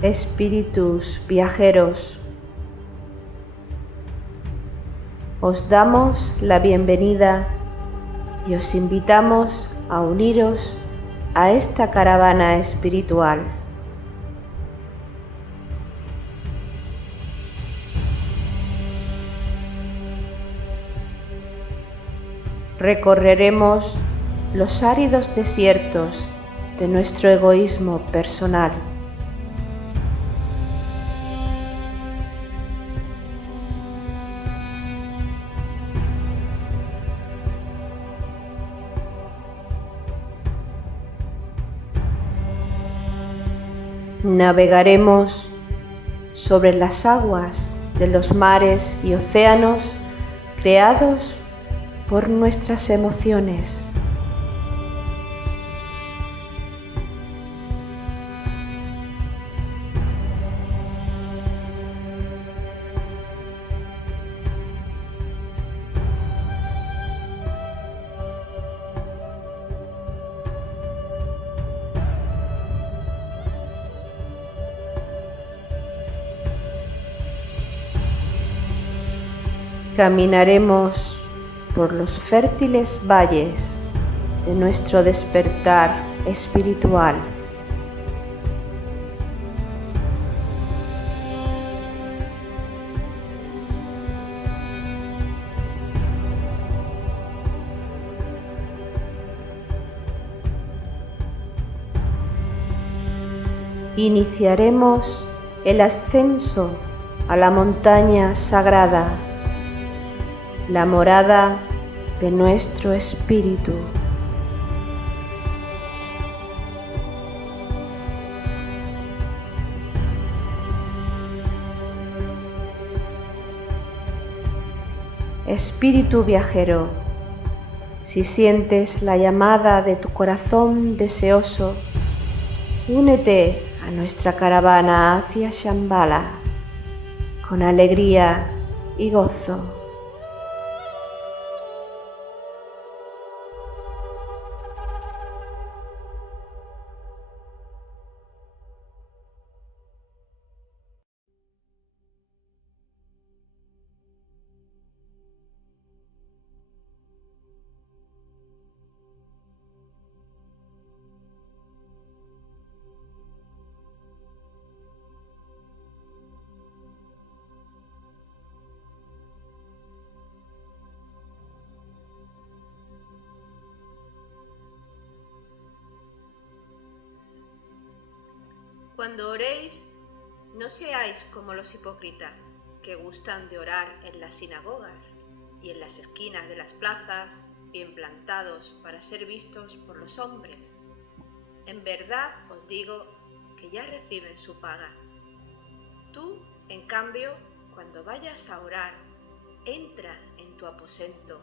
Espíritus viajeros, os damos la bienvenida y os invitamos a uniros a esta caravana espiritual. Recorreremos los áridos desiertos de nuestro egoísmo personal. Navegaremos sobre las aguas de los mares y océanos creados por nuestras emociones. Caminaremos por los fértiles valles de nuestro despertar espiritual. Iniciaremos el ascenso a la montaña sagrada, la morada de nuestro espíritu. Espíritu viajero, si sientes la llamada de tu corazón deseoso, únete a nuestra caravana hacia Shambhala con alegría y gozo. Cuando oréis, no seáis como los hipócritas, que gustan de orar en las sinagogas y en las esquinas de las plazas, bien plantados para ser vistos por los hombres. En verdad os digo que ya reciben su paga. Tú, en cambio, cuando vayas a orar, entra en tu aposento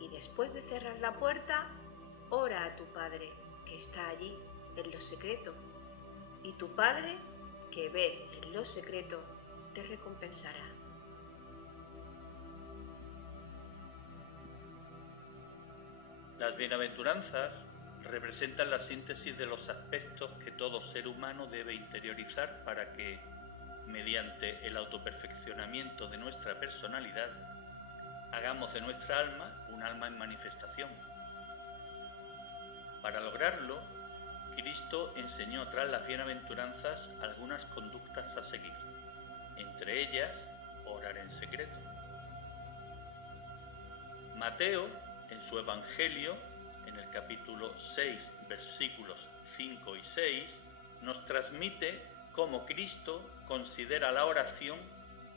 y después de cerrar la puerta, ora a tu Padre, que está allí, en lo secreto. Y tu Padre, que ve en lo secreto, te recompensará. Las bienaventuranzas representan la síntesis de los aspectos que todo ser humano debe interiorizar para que, mediante el autoperfeccionamiento de nuestra personalidad, hagamos de nuestra alma un alma en manifestación. Para lograrlo, Cristo enseñó tras las bienaventuranzas algunas conductas a seguir, entre ellas, orar en secreto. Mateo, en su Evangelio, en el capítulo 6, versículos 5 y 6, nos transmite cómo Cristo considera la oración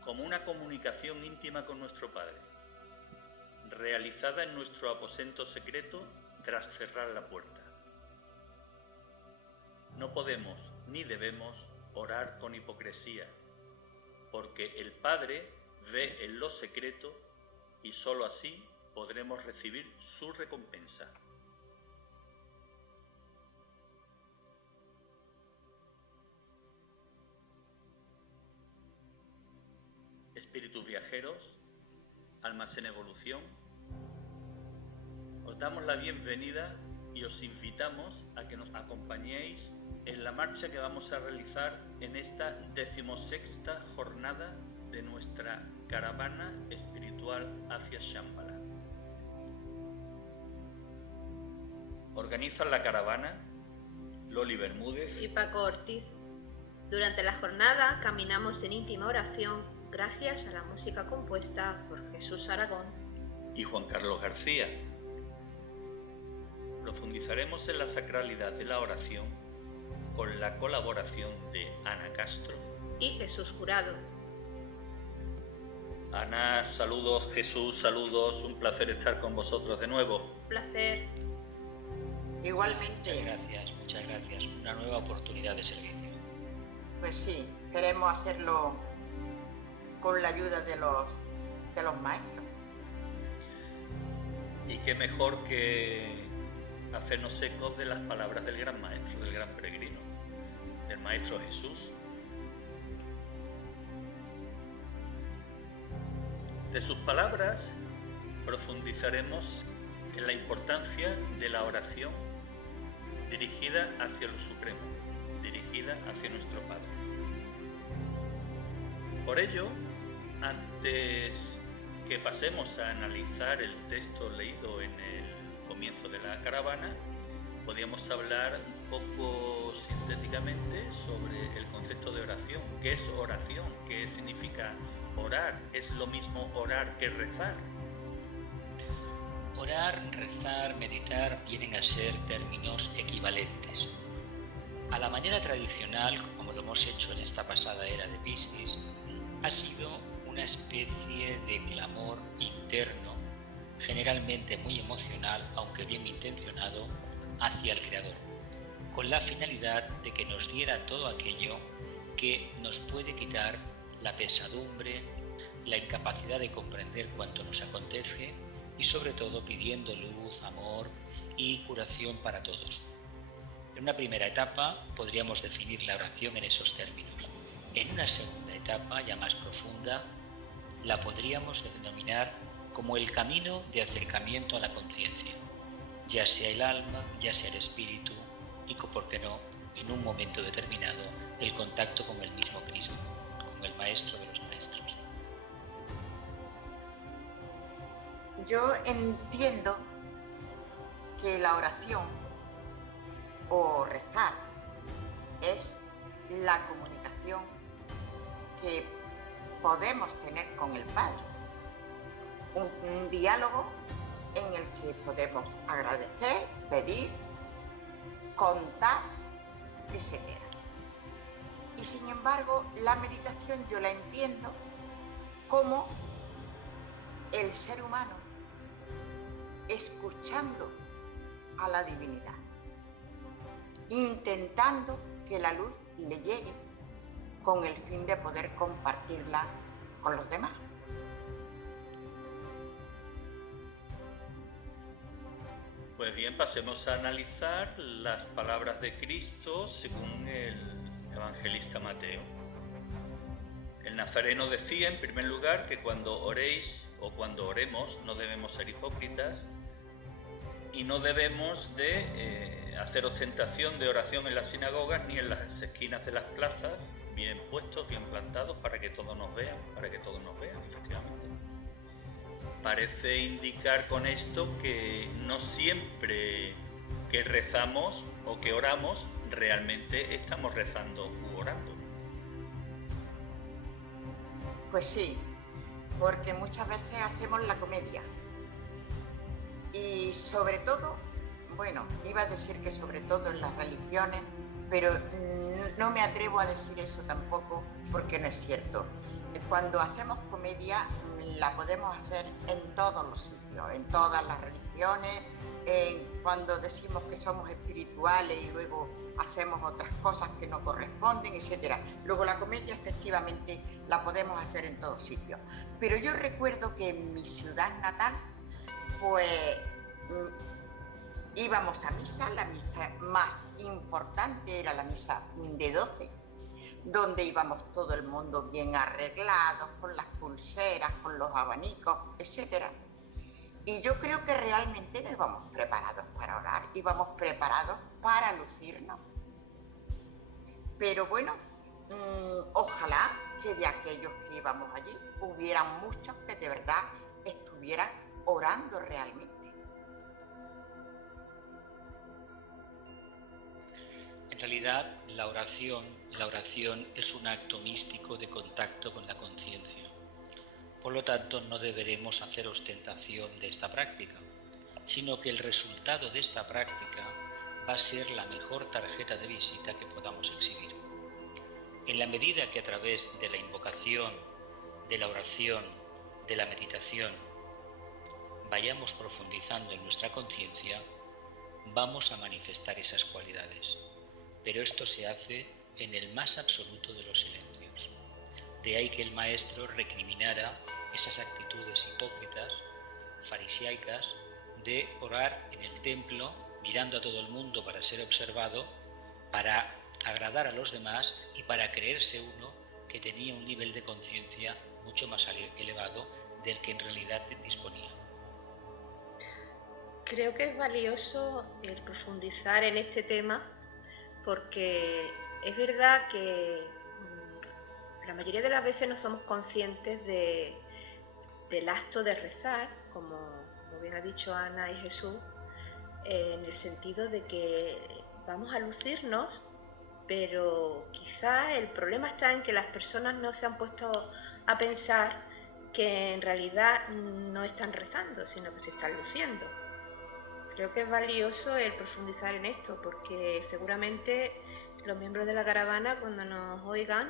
como una comunicación íntima con nuestro Padre, realizada en nuestro aposento secreto tras cerrar la puerta. No podemos ni debemos orar con hipocresía, porque el Padre ve en lo secreto y sólo así podremos recibir su recompensa. Espíritus viajeros, almas en evolución, os damos la bienvenida y os invitamos a que nos acompañéis en la marcha que vamos a realizar en esta 16ª jornada de nuestra caravana espiritual hacia Shambhala. Organizan la caravana Loli Bermúdez y Paco Ortiz. Durante la jornada caminamos en íntima oración gracias a la música compuesta por Jesús Aragón y Juan Carlos García. Profundizaremos en la sacralidad de la oración con la colaboración de Ana Castro y Jesús Jurado. Ana, saludos. Jesús, saludos. Un placer estar con vosotros de nuevo. Un placer. Igualmente. Muchas gracias. Una nueva oportunidad de servicio. Pues sí, queremos hacerlo con la ayuda de los maestros. Y qué mejor que hacernos ecos de las palabras del gran maestro, del gran peregrino, del maestro Jesús. De sus palabras profundizaremos en la importancia de la oración dirigida hacia lo supremo, dirigida hacia nuestro Padre. Por ello, antes que pasemos a analizar el texto leído en el comienzo de la caravana, podríamos hablar un poco sintéticamente sobre el concepto de oración. ¿Qué es oración? ¿Qué significa orar? ¿Es lo mismo orar que rezar? Orar, rezar, meditar vienen a ser términos equivalentes. A la manera tradicional, como lo hemos hecho en esta pasada era de Piscis, ha sido una especie de clamor interno, generalmente muy emocional, aunque bien intencionado, hacia el Creador, con la finalidad de que nos diera todo aquello que nos puede quitar la pesadumbre, la incapacidad de comprender cuanto nos acontece y sobre todo pidiendo luz, amor y curación para todos. En una primera etapa podríamos definir la oración en esos términos. En una segunda etapa, ya más profunda, la podríamos denominar como el camino de acercamiento a la conciencia, ya sea el alma, ya sea el espíritu y, por qué no, en un momento determinado, el contacto con el mismo Cristo, con el Maestro de los Maestros. Yo entiendo que la oración o rezar es la comunicación que podemos tener con el Padre, un diálogo en el que podemos agradecer, pedir, contar, etc. Y sin embargo, la meditación yo la entiendo como el ser humano escuchando a la divinidad, intentando que la luz le llegue con el fin de poder compartirla con los demás. Pues bien, pasemos a analizar las palabras de Cristo según el evangelista Mateo. El nazareno decía, en primer lugar, que cuando oréis o cuando oremos no debemos ser hipócritas y no debemos de hacer ostentación de oración en las sinagogas ni en las esquinas de las plazas, bien puestos, bien plantados, para que todos nos vean, efectivamente. Parece indicar con esto que no siempre que rezamos o que oramos, realmente estamos rezando u orando. Pues sí, porque muchas veces hacemos la comedia. Y sobre todo, bueno, iba a decir que sobre todo en las religiones, pero no me atrevo a decir eso tampoco porque no es cierto. Cuando hacemos comedia la podemos hacer en todos los sitios, en todas las religiones, cuando decimos que somos espirituales y luego hacemos otras cosas que no corresponden, etc. Luego la comedia efectivamente la podemos hacer en todos sitios. Pero yo recuerdo que en mi ciudad natal, pues íbamos a misa, la misa más importante era la misa de 12, donde íbamos todo el mundo bien arreglados, con las pulseras, con los abanicos, etc. Y yo creo que realmente no íbamos preparados para orar, íbamos preparados para lucirnos. Pero bueno, ojalá que de aquellos que íbamos allí hubieran muchos que de verdad estuvieran orando realmente. En realidad, la oración es un acto místico de contacto con la conciencia. Por lo tanto, no deberemos hacer ostentación de esta práctica, sino que el resultado de esta práctica va a ser la mejor tarjeta de visita que podamos exhibir. En la medida que a través de la invocación, de la oración, de la meditación, vayamos profundizando en nuestra conciencia, vamos a manifestar esas cualidades. Pero esto se hace en el más absoluto de los silencios. De ahí que el maestro recriminara esas actitudes hipócritas, fariseicas, de orar en el templo mirando a todo el mundo para ser observado, para agradar a los demás y para creerse uno que tenía un nivel de conciencia mucho más elevado del que en realidad disponía. Creo que es valioso el profundizar en este tema porque es verdad que la mayoría de las veces no somos conscientes del acto de rezar, como bien ha dicho Ana y Jesús, en el sentido de que vamos a lucirnos, pero quizá el problema está en que las personas no se han puesto a pensar que en realidad no están rezando, sino que se están luciendo. Creo que es valioso el profundizar en esto, porque seguramente los miembros de la caravana, cuando nos oigan,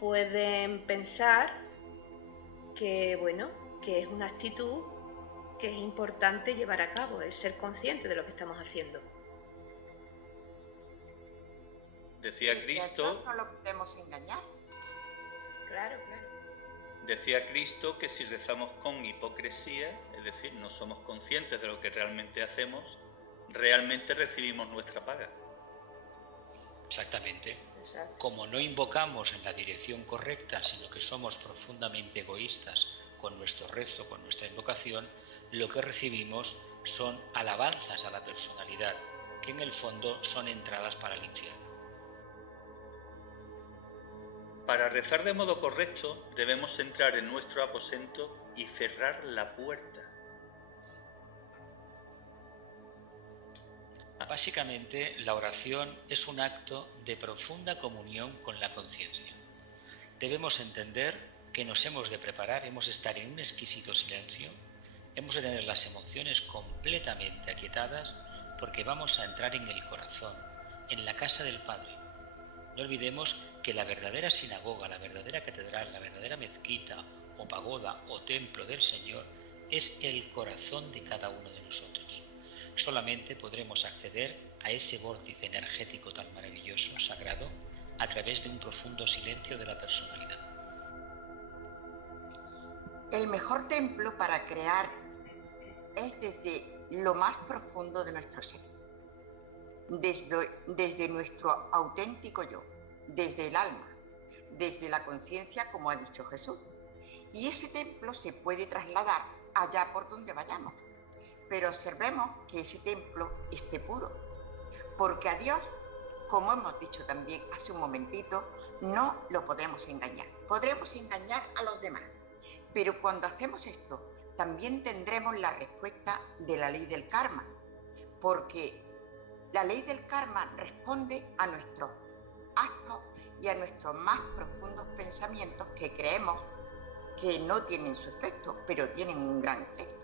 pueden pensar que, bueno, que es una actitud que es importante llevar a cabo, el ser consciente de lo que estamos haciendo. Decía Cristo... No lo podemos engañar. Claro. Decía Cristo que si rezamos con hipocresía, es decir, no somos conscientes de lo que realmente hacemos, realmente recibimos nuestra paga. Exactamente. Exacto. Como no invocamos en la dirección correcta, sino que somos profundamente egoístas con nuestro rezo, con nuestra invocación, lo que recibimos son alabanzas a la personalidad, que en el fondo son entradas para el infierno. Para rezar de modo correcto, debemos entrar en nuestro aposento y cerrar la puerta. Básicamente, la oración es un acto de profunda comunión con la conciencia. Debemos entender que nos hemos de preparar, hemos de estar en un exquisito silencio, hemos de tener las emociones completamente aquietadas porque vamos a entrar en el corazón, en la casa del Padre. No olvidemos que la verdadera sinagoga, la verdadera catedral, la verdadera mezquita o pagoda o templo del Señor es el corazón de cada uno de nosotros. Solamente podremos acceder a ese vórtice energético tan maravilloso, sagrado, a través de un profundo silencio de la personalidad. El mejor templo para crear es desde lo más profundo de nuestro ser, desde nuestro auténtico yo, desde el alma, desde la conciencia, como ha dicho Jesús. Y ese templo se puede trasladar allá por donde vayamos, pero observemos que ese templo esté puro, porque a Dios, como hemos dicho también hace un momentito, no lo podemos engañar. Podremos engañar a los demás, pero cuando hacemos esto, también tendremos la respuesta de la ley del karma, porque la ley del karma responde a nuestros actos y a nuestros más profundos pensamientos que creemos que no tienen su efecto, pero tienen un gran efecto.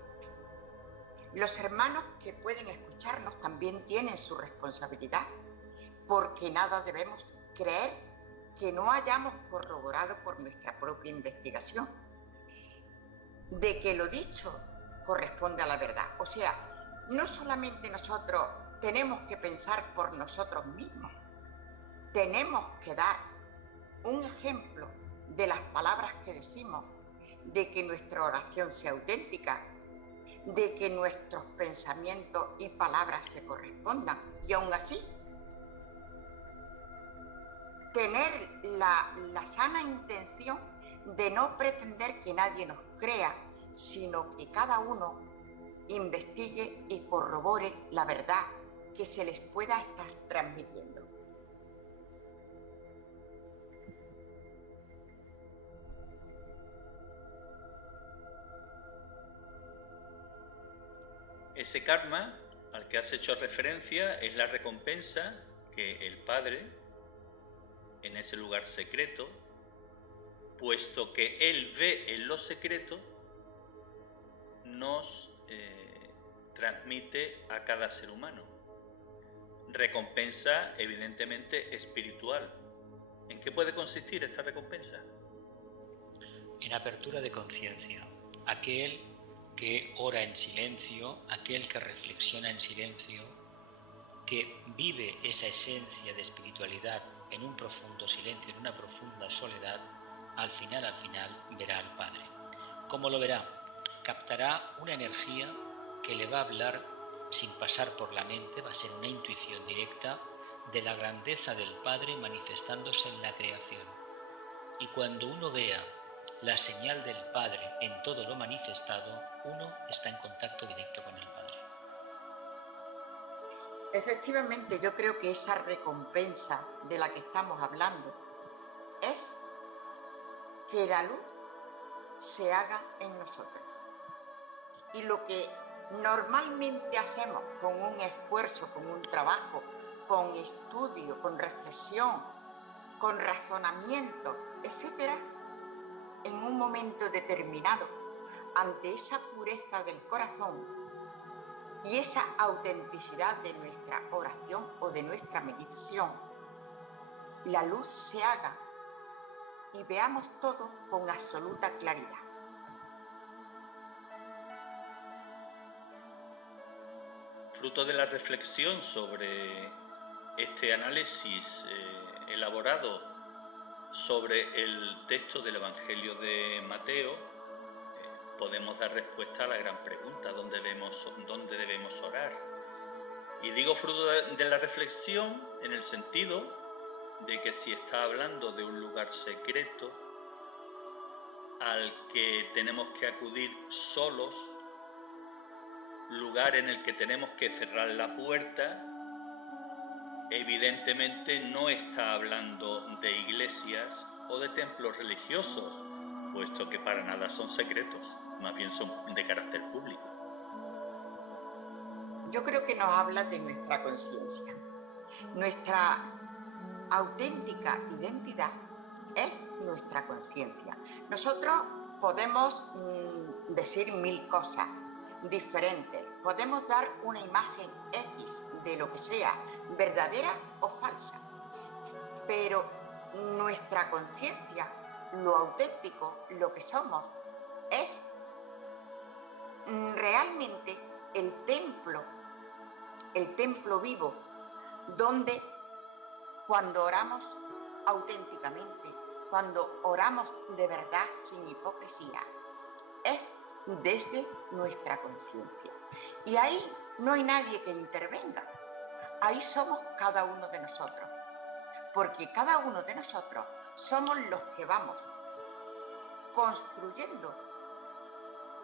Los hermanos que pueden escucharnos también tienen su responsabilidad, porque nada debemos creer que no hayamos corroborado por nuestra propia investigación, de que lo dicho corresponde a la verdad. O sea, no solamente nosotros tenemos que pensar por nosotros mismos, tenemos que dar un ejemplo de las palabras que decimos, de que nuestra oración sea auténtica, de que nuestros pensamientos y palabras se correspondan, y aún así tener la sana intención de no pretender que nadie nos crea, sino que cada uno investigue y corrobore la verdad que se les pueda estar transmitiendo. Ese karma al que has hecho referencia es la recompensa que el Padre, en ese lugar secreto, puesto que Él ve en lo secreto, nos transmite a cada ser humano. Recompensa evidentemente espiritual. ¿En qué puede consistir esta recompensa? En apertura de conciencia. Aquel que ora en silencio, aquel que reflexiona en silencio, que vive esa esencia de espiritualidad en un profundo silencio, en una profunda soledad, al final verá al Padre. ¿Cómo lo verá? Captará una energía que le va a hablar sin pasar por la mente, va a ser una intuición directa de la grandeza del Padre manifestándose en la creación. Y cuando uno vea la señal del Padre en todo lo manifestado, uno está en contacto directo con el Padre. Efectivamente, yo creo que esa recompensa de la que estamos hablando es que la luz se haga en nosotros. Y lo que normalmente hacemos con un esfuerzo, con un trabajo, con estudio, con reflexión, con razonamientos, etcétera, en un momento determinado, ante esa pureza del corazón y esa autenticidad de nuestra oración o de nuestra meditación, la luz se haga y veamos todo con absoluta claridad. Fruto de la reflexión sobre este análisis elaborado sobre el texto del Evangelio de Mateo, podemos dar respuesta a la gran pregunta: ¿dónde debemos orar? Y digo fruto de la reflexión en el sentido de que si está hablando de un lugar secreto al que tenemos que acudir solos, lugar en el que tenemos que cerrar la puerta, evidentemente no está hablando de iglesias o de templos religiosos, puesto que para nada son secretos, más bien son de carácter público. Yo creo que nos habla de nuestra conciencia. Nuestra auténtica identidad es nuestra conciencia. Nosotros podemos decir mil cosas diferentes, podemos dar una imagen X de lo que sea, verdadera o falsa, pero nuestra conciencia, lo auténtico, lo que somos, es realmente el templo vivo, donde cuando oramos auténticamente, cuando oramos de verdad sin hipocresía, es desde nuestra conciencia. Y ahí no hay nadie que intervenga. Ahí somos cada uno de nosotros, porque cada uno de nosotros somos los que vamos construyendo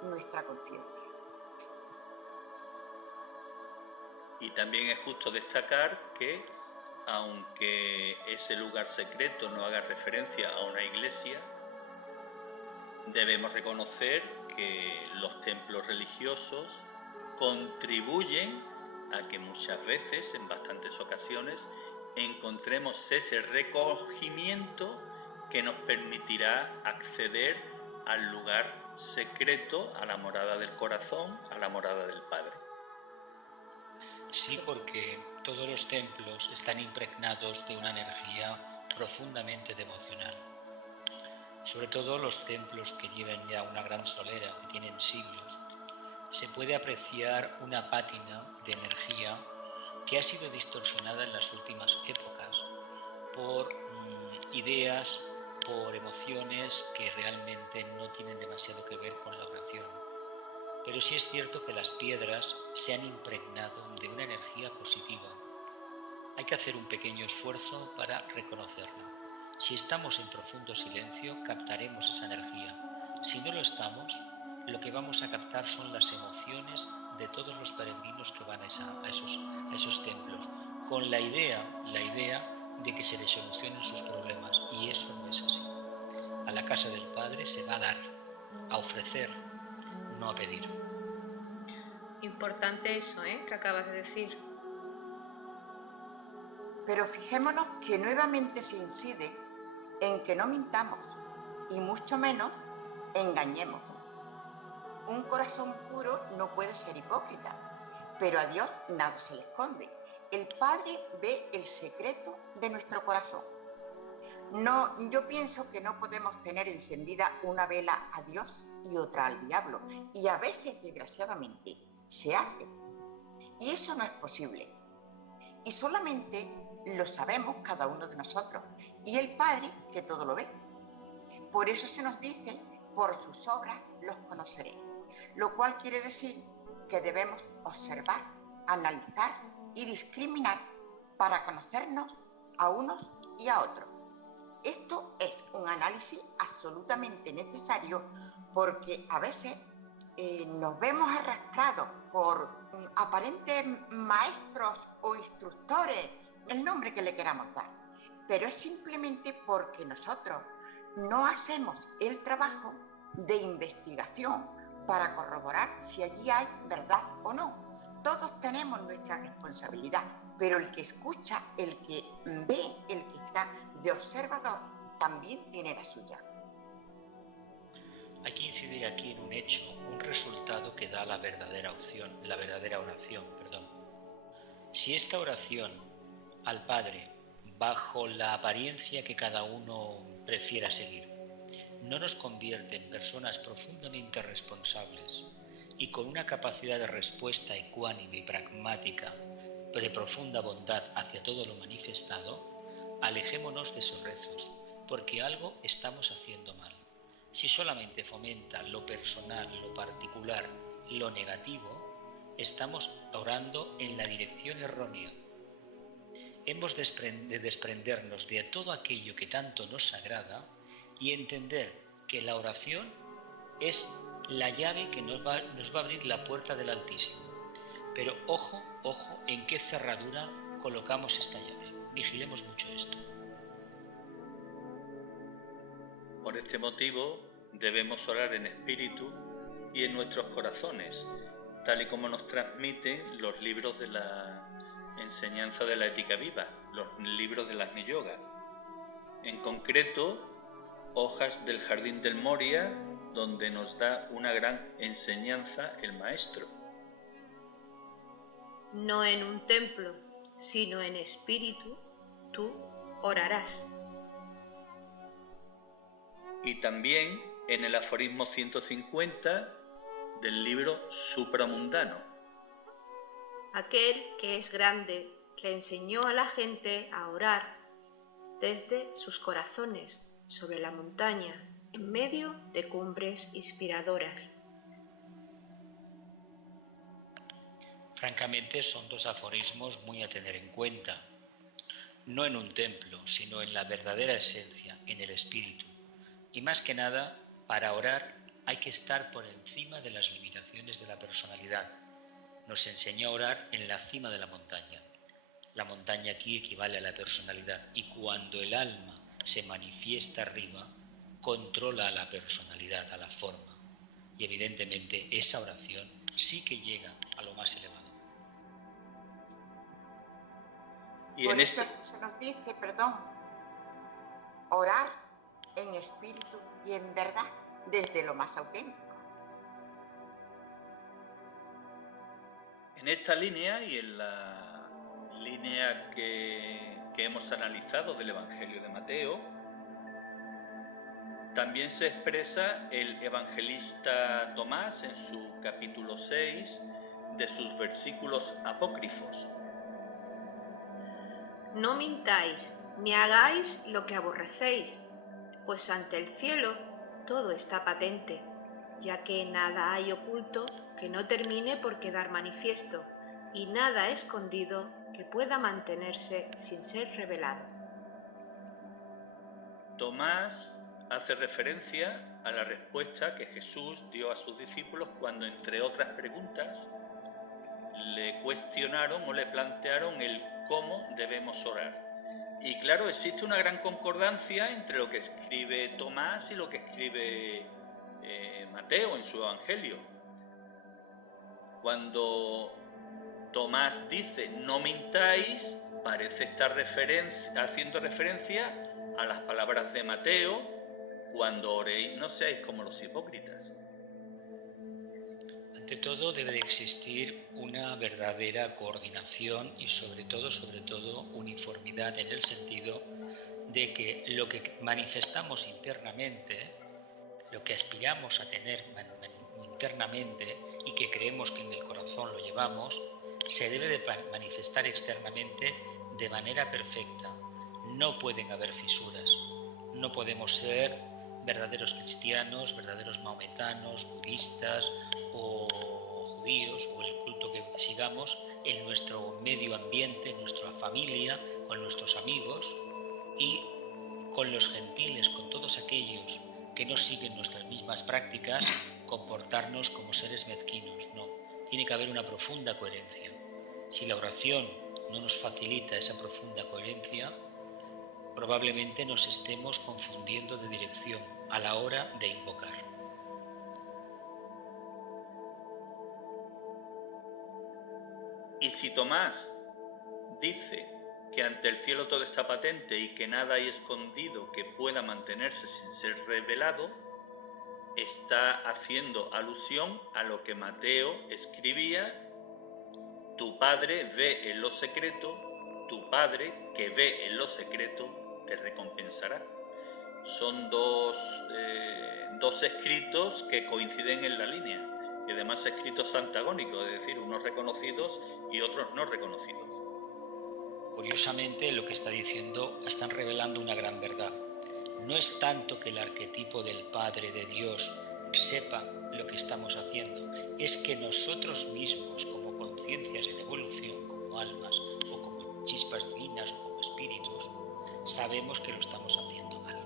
nuestra conciencia. Y también es justo destacar que, aunque ese lugar secreto no haga referencia a una iglesia, debemos reconocer que los templos religiosos contribuyen a que muchas veces, en bastantes ocasiones, encontremos ese recogimiento que nos permitirá acceder al lugar secreto, a la morada del corazón, a la morada del Padre. Sí, porque todos los templos están impregnados de una energía profundamente devocional. Sobre todo los templos que llevan ya una gran solera, que tienen siglos, se puede apreciar una pátina de energía que ha sido distorsionada en las últimas épocas por ideas, por emociones que realmente no tienen demasiado que ver con la oración. Pero sí es cierto que las piedras se han impregnado de una energía positiva. Hay que hacer un pequeño esfuerzo para reconocerla. Si estamos en profundo silencio, captaremos esa energía. Si no lo estamos, lo que vamos a captar son las emociones de todos los peregrinos que van a esos templos, con la idea de que se les solucionen sus problemas, y eso no es así. A la casa del Padre se va a dar, a ofrecer, no a pedir. Importante eso, que acabas de decir. Pero fijémonos que nuevamente se incide en que no mintamos y mucho menos engañemos. Un corazón puro no puede ser hipócrita, pero a Dios nada se le esconde. El Padre ve el secreto de nuestro corazón. No, yo pienso que no podemos tener encendida una vela a Dios y otra al diablo, y a veces, desgraciadamente, se hace. Y eso no es posible. Y solamente lo sabemos cada uno de nosotros, y el Padre que todo lo ve. Por eso se nos dice, por sus obras los conoceré, lo cual quiere decir que debemos observar, analizar y discriminar para conocernos a unos y a otros. Esto es un análisis absolutamente necesario porque a veces nos vemos arrastrados por aparentes maestros o instructores, el nombre que le queramos dar, pero es simplemente porque nosotros no hacemos el trabajo de investigación para corroborar si allí hay verdad o no. Todos tenemos nuestra responsabilidad, pero el que escucha, el que ve, el que está de observador, también tiene la suya. Hay que incidir aquí en un hecho, un resultado que da la verdadera oración. Si esta oración al Padre, bajo la apariencia que cada uno prefiera seguir, no nos convierte en personas profundamente responsables y con una capacidad de respuesta ecuánime y pragmática, de profunda bondad hacia todo lo manifestado, alejémonos de esos rezos, porque algo estamos haciendo mal. Si solamente fomenta lo personal, lo particular, lo negativo, estamos orando en la dirección errónea. Hemos de desprendernos de todo aquello que tanto nos agrada y entender que la oración es la llave que nos va a abrir la puerta del Altísimo. Pero ojo en qué cerradura colocamos esta llave. Vigilemos mucho esto. Por este motivo debemos orar en espíritu y en nuestros corazones, tal y como nos transmiten los libros de la enseñanza de la ética viva, los libros de la Agni Yoga. En concreto, Hojas del Jardín del Moria, donde nos da una gran enseñanza el Maestro. No en un templo, sino en espíritu, tú orarás. Y también en el aforismo 150 del libro Supramundano. Aquel que es grande le enseñó a la gente a orar desde sus corazones sobre la montaña, en medio de cumbres inspiradoras. Francamente, son dos aforismos muy a tener en cuenta. No en un templo, sino en la verdadera esencia, en el espíritu. Y más que nada, para orar hay que estar por encima de las limitaciones de la personalidad. Nos enseñó a orar en la cima de la montaña. La montaña aquí equivale a la personalidad y cuando el alma se manifiesta arriba, controla a la personalidad, a la forma. Y evidentemente esa oración sí que llega a lo más elevado. Y por eso se nos dice, orar en espíritu y en verdad, desde lo más auténtico. En esta línea y en la línea que hemos analizado del Evangelio de Mateo, también se expresa el evangelista Tomás en su capítulo 6 de sus versículos apócrifos. No mintáis, ni hagáis lo que aborrecéis, pues ante el cielo todo está patente, ya que nada hay oculto que no termine por quedar manifiesto, y nada escondido que pueda mantenerse sin ser revelado. Tomás hace referencia a la respuesta que Jesús dio a sus discípulos cuando, entre otras preguntas, le cuestionaron o le plantearon el cómo debemos orar. Y claro, existe una gran concordancia entre lo que escribe Tomás y lo que escribe Mateo en su Evangelio. Cuando Tomás dice no mintáis, parece estar haciendo referencia a las palabras de Mateo: cuando oréis no seáis como los hipócritas. Ante todo debe de existir una verdadera coordinación y sobre todo uniformidad, en el sentido de que lo que manifestamos internamente, lo que aspiramos a tener internamente y que creemos que en el corazón lo llevamos, se debe de manifestar externamente de manera perfecta. No pueden haber fisuras, no podemos ser verdaderos cristianos, verdaderos maometanos, budistas o judíos, o el culto que sigamos, en nuestro medio ambiente, en nuestra familia, con nuestros amigos y con los gentiles, con todos aquellos que no siguen nuestras mismas prácticas, comportarnos como seres mezquinos. No, tiene que haber una profunda coherencia. Si la oración no nos facilita esa profunda coherencia, probablemente nos estemos confundiendo de dirección a la hora de invocar. Y si Tomás dice que ante el cielo todo está patente y que nada hay escondido que pueda mantenerse sin ser revelado, está haciendo alusión a lo que Mateo escribía: tu Padre ve en lo secreto, tu Padre que ve en lo secreto te recompensará. Son dos escritos que coinciden en la línea, y además escritos antagónicos, es decir, unos reconocidos y otros no reconocidos. Curiosamente, lo que está diciendo, están revelando una gran verdad. No es tanto que el arquetipo del Padre de Dios sepa lo que estamos haciendo, es que nosotros mismos, como conciencias en evolución, como almas o como chispas divinas o como espíritus, sabemos que lo estamos haciendo mal.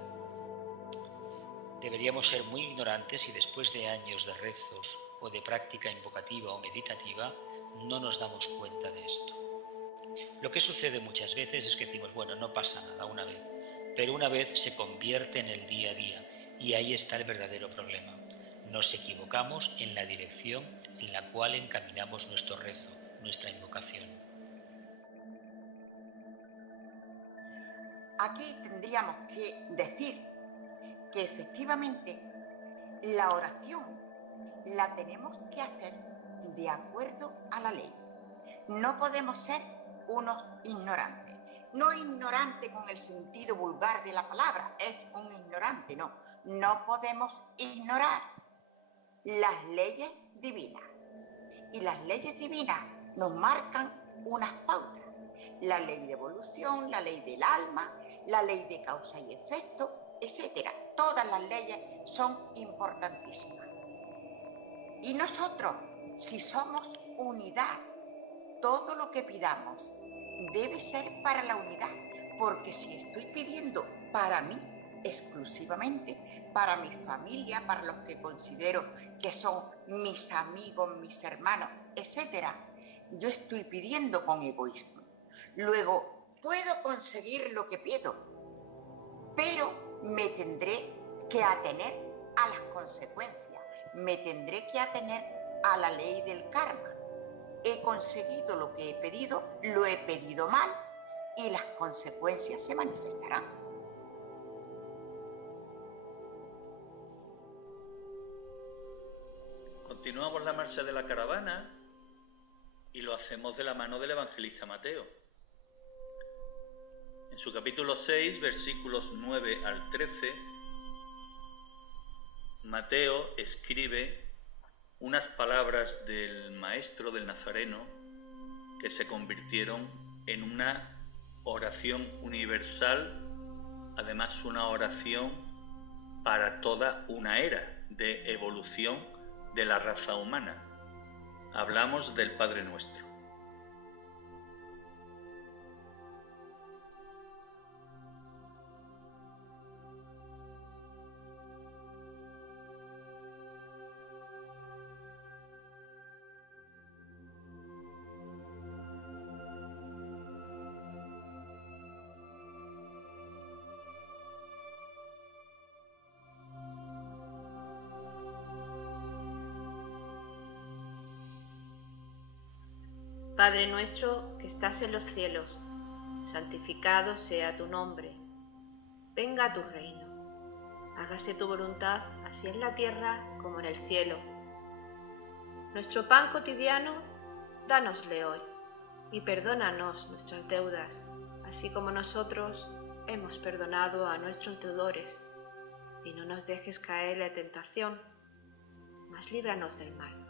Deberíamos ser muy ignorantes si después de años de rezos o de práctica invocativa o meditativa no nos damos cuenta de esto. Lo que sucede muchas veces es que decimos, bueno, no pasa nada una vez, pero una vez se convierte en el día a día, y ahí está el verdadero problema. Nos equivocamos en la dirección en la cual encaminamos nuestro rezo, nuestra invocación. Aquí tendríamos que decir que efectivamente la oración la tenemos que hacer de acuerdo a la ley. No podemos ser unos ignorantes. No ignorante con el sentido vulgar de la palabra, es un ignorante, no. No podemos ignorar las leyes divinas. Y las leyes divinas nos marcan unas pautas. La ley de evolución, la ley del alma, la ley de causa y efecto, etc. Todas las leyes son importantísimas. Y nosotros, si somos unidad, todo lo que pidamos debe ser para la unidad, porque si estoy pidiendo para mí exclusivamente, para mi familia, para los que considero que son mis amigos, mis hermanos, etc., yo estoy pidiendo con egoísmo. Luego, puedo conseguir lo que pido, pero me tendré que atener a las consecuencias, me tendré que atener a la ley del karma. He conseguido lo que he pedido, lo he pedido mal y las consecuencias se manifestarán. Continuamos la marcha de la caravana y lo hacemos de la mano del evangelista Mateo. En su capítulo 6, versículos 9 al 13, Mateo escribe unas palabras del maestro del Nazareno que se convirtieron en una oración universal, además una oración para toda una era de evolución de la raza humana. Hablamos del Padre Nuestro. Padre nuestro que estás en los cielos, santificado sea tu nombre. Venga a tu reino. Hágase tu voluntad, así en la tierra como en el cielo. Nuestro pan cotidiano, dánosle hoy, y perdónanos nuestras deudas, así como nosotros hemos perdonado a nuestros deudores. Y no nos dejes caer en la tentación, mas líbranos del mal.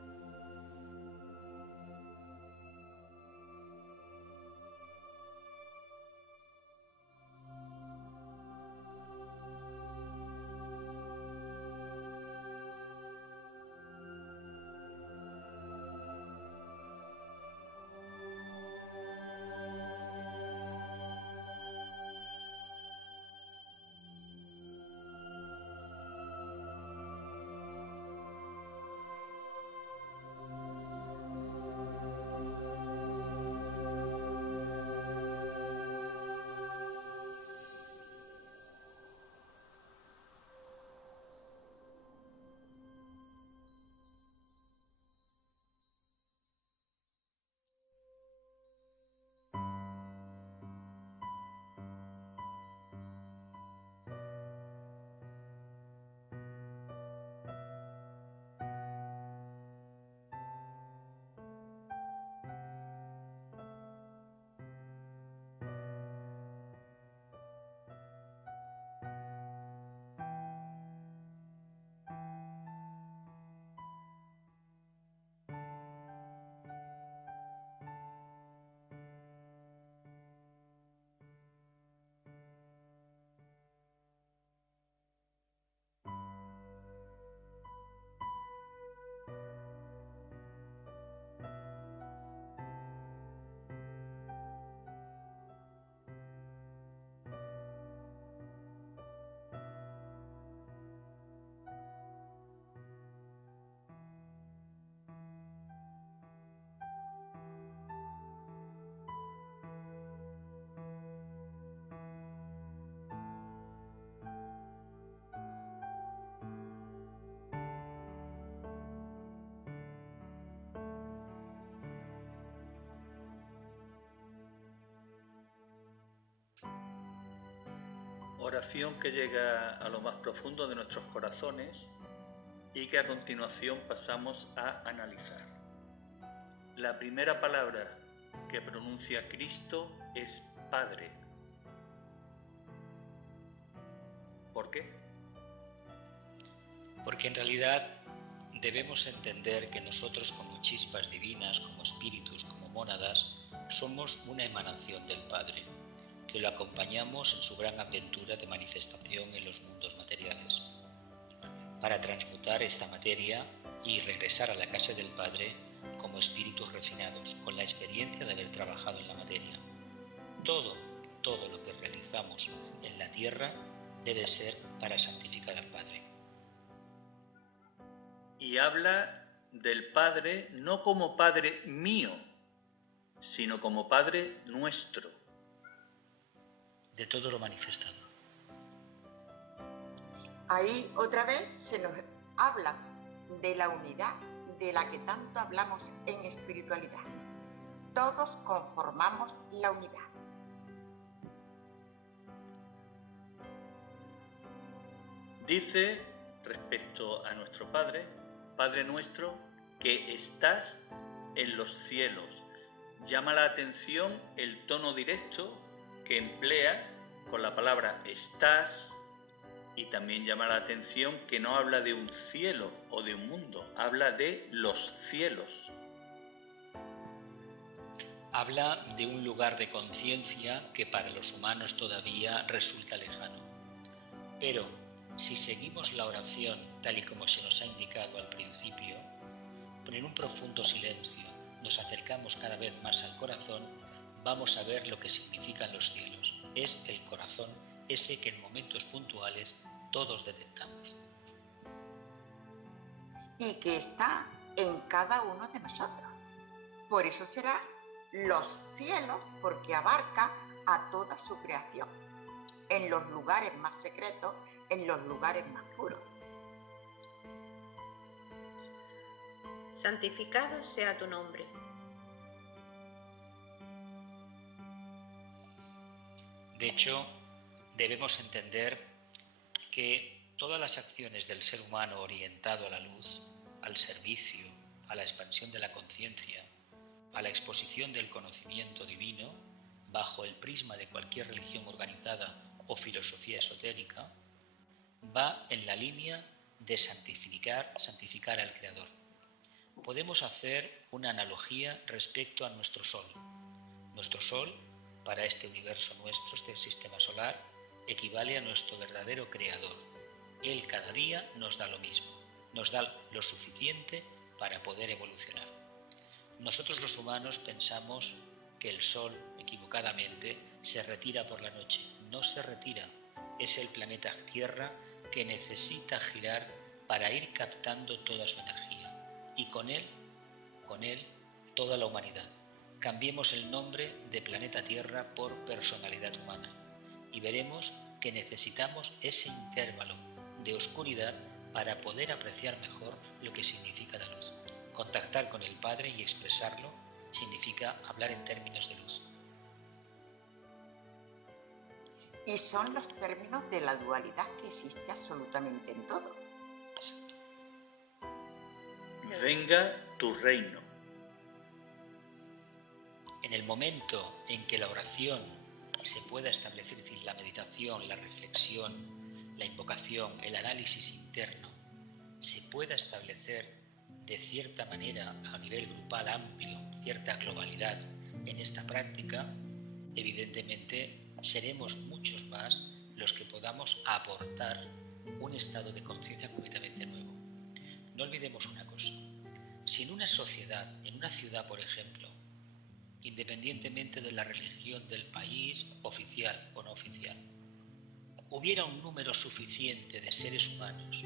Oración que llega a lo más profundo de nuestros corazones y que a continuación pasamos a analizar. La primera palabra que pronuncia Cristo es Padre. ¿Por qué? Porque en realidad debemos entender que nosotros como chispas divinas, como espíritus, como mónadas, somos una emanación del Padre, que lo acompañamos en su gran aventura de manifestación en los mundos materiales. Para transmutar esta materia y regresar a la casa del Padre como espíritus refinados, con la experiencia de haber trabajado en la materia. Todo lo que realizamos en la tierra debe ser para santificar al Padre. Y habla del Padre no como Padre mío, sino como Padre nuestro. De todo lo manifestado. Ahí otra vez se nos habla de la unidad de la que tanto hablamos en espiritualidad. Todos conformamos la unidad. Dice respecto a nuestro Padre, Padre nuestro, que estás en los cielos. Llama la atención el tono directo que emplea con la palabra estás, y también llama la atención que no habla de un cielo o de un mundo, habla de los cielos. Habla de un lugar de conciencia que para los humanos todavía resulta lejano. Pero si seguimos la oración tal y como se nos ha indicado al principio, en un profundo silencio nos acercamos cada vez más al corazón, vamos a ver lo que significan los cielos. Es el corazón ese que en momentos puntuales todos detectamos. Y que está en cada uno de nosotros. Por eso será los cielos, porque abarca a toda su creación, en los lugares más secretos, en los lugares más puros. Santificado sea tu nombre. De hecho, debemos entender que todas las acciones del ser humano orientado a la luz, al servicio, a la expansión de la conciencia, a la exposición del conocimiento divino, bajo el prisma de cualquier religión organizada o filosofía esotérica, va en la línea de santificar al Creador. Podemos hacer una analogía respecto a nuestro Sol. Nuestro Sol, para este universo nuestro, este sistema solar, equivale a nuestro verdadero Creador. Él cada día nos da lo mismo, nos da lo suficiente para poder evolucionar. Nosotros los humanos pensamos que el Sol, equivocadamente, se retira por la noche. No se retira, es el planeta Tierra que necesita girar para ir captando toda su energía. Y con él, toda la humanidad. Cambiemos el nombre de planeta Tierra por personalidad humana y veremos que necesitamos ese intervalo de oscuridad para poder apreciar mejor lo que significa la luz. Contactar con el Padre y expresarlo significa hablar en términos de luz. Y son los términos de la dualidad que existe absolutamente en todo. Exacto. Venga tu reino. En el momento en que la oración se pueda establecer, es decir, la meditación, la reflexión, la invocación, el análisis interno, se pueda establecer de cierta manera a nivel grupal amplio, cierta globalidad en esta práctica, evidentemente seremos muchos más los que podamos aportar un estado de conciencia completamente nuevo. No olvidemos una cosa, si en una sociedad, en una ciudad por ejemplo, independientemente de la religión del país, oficial o no oficial, hubiera un número suficiente de seres humanos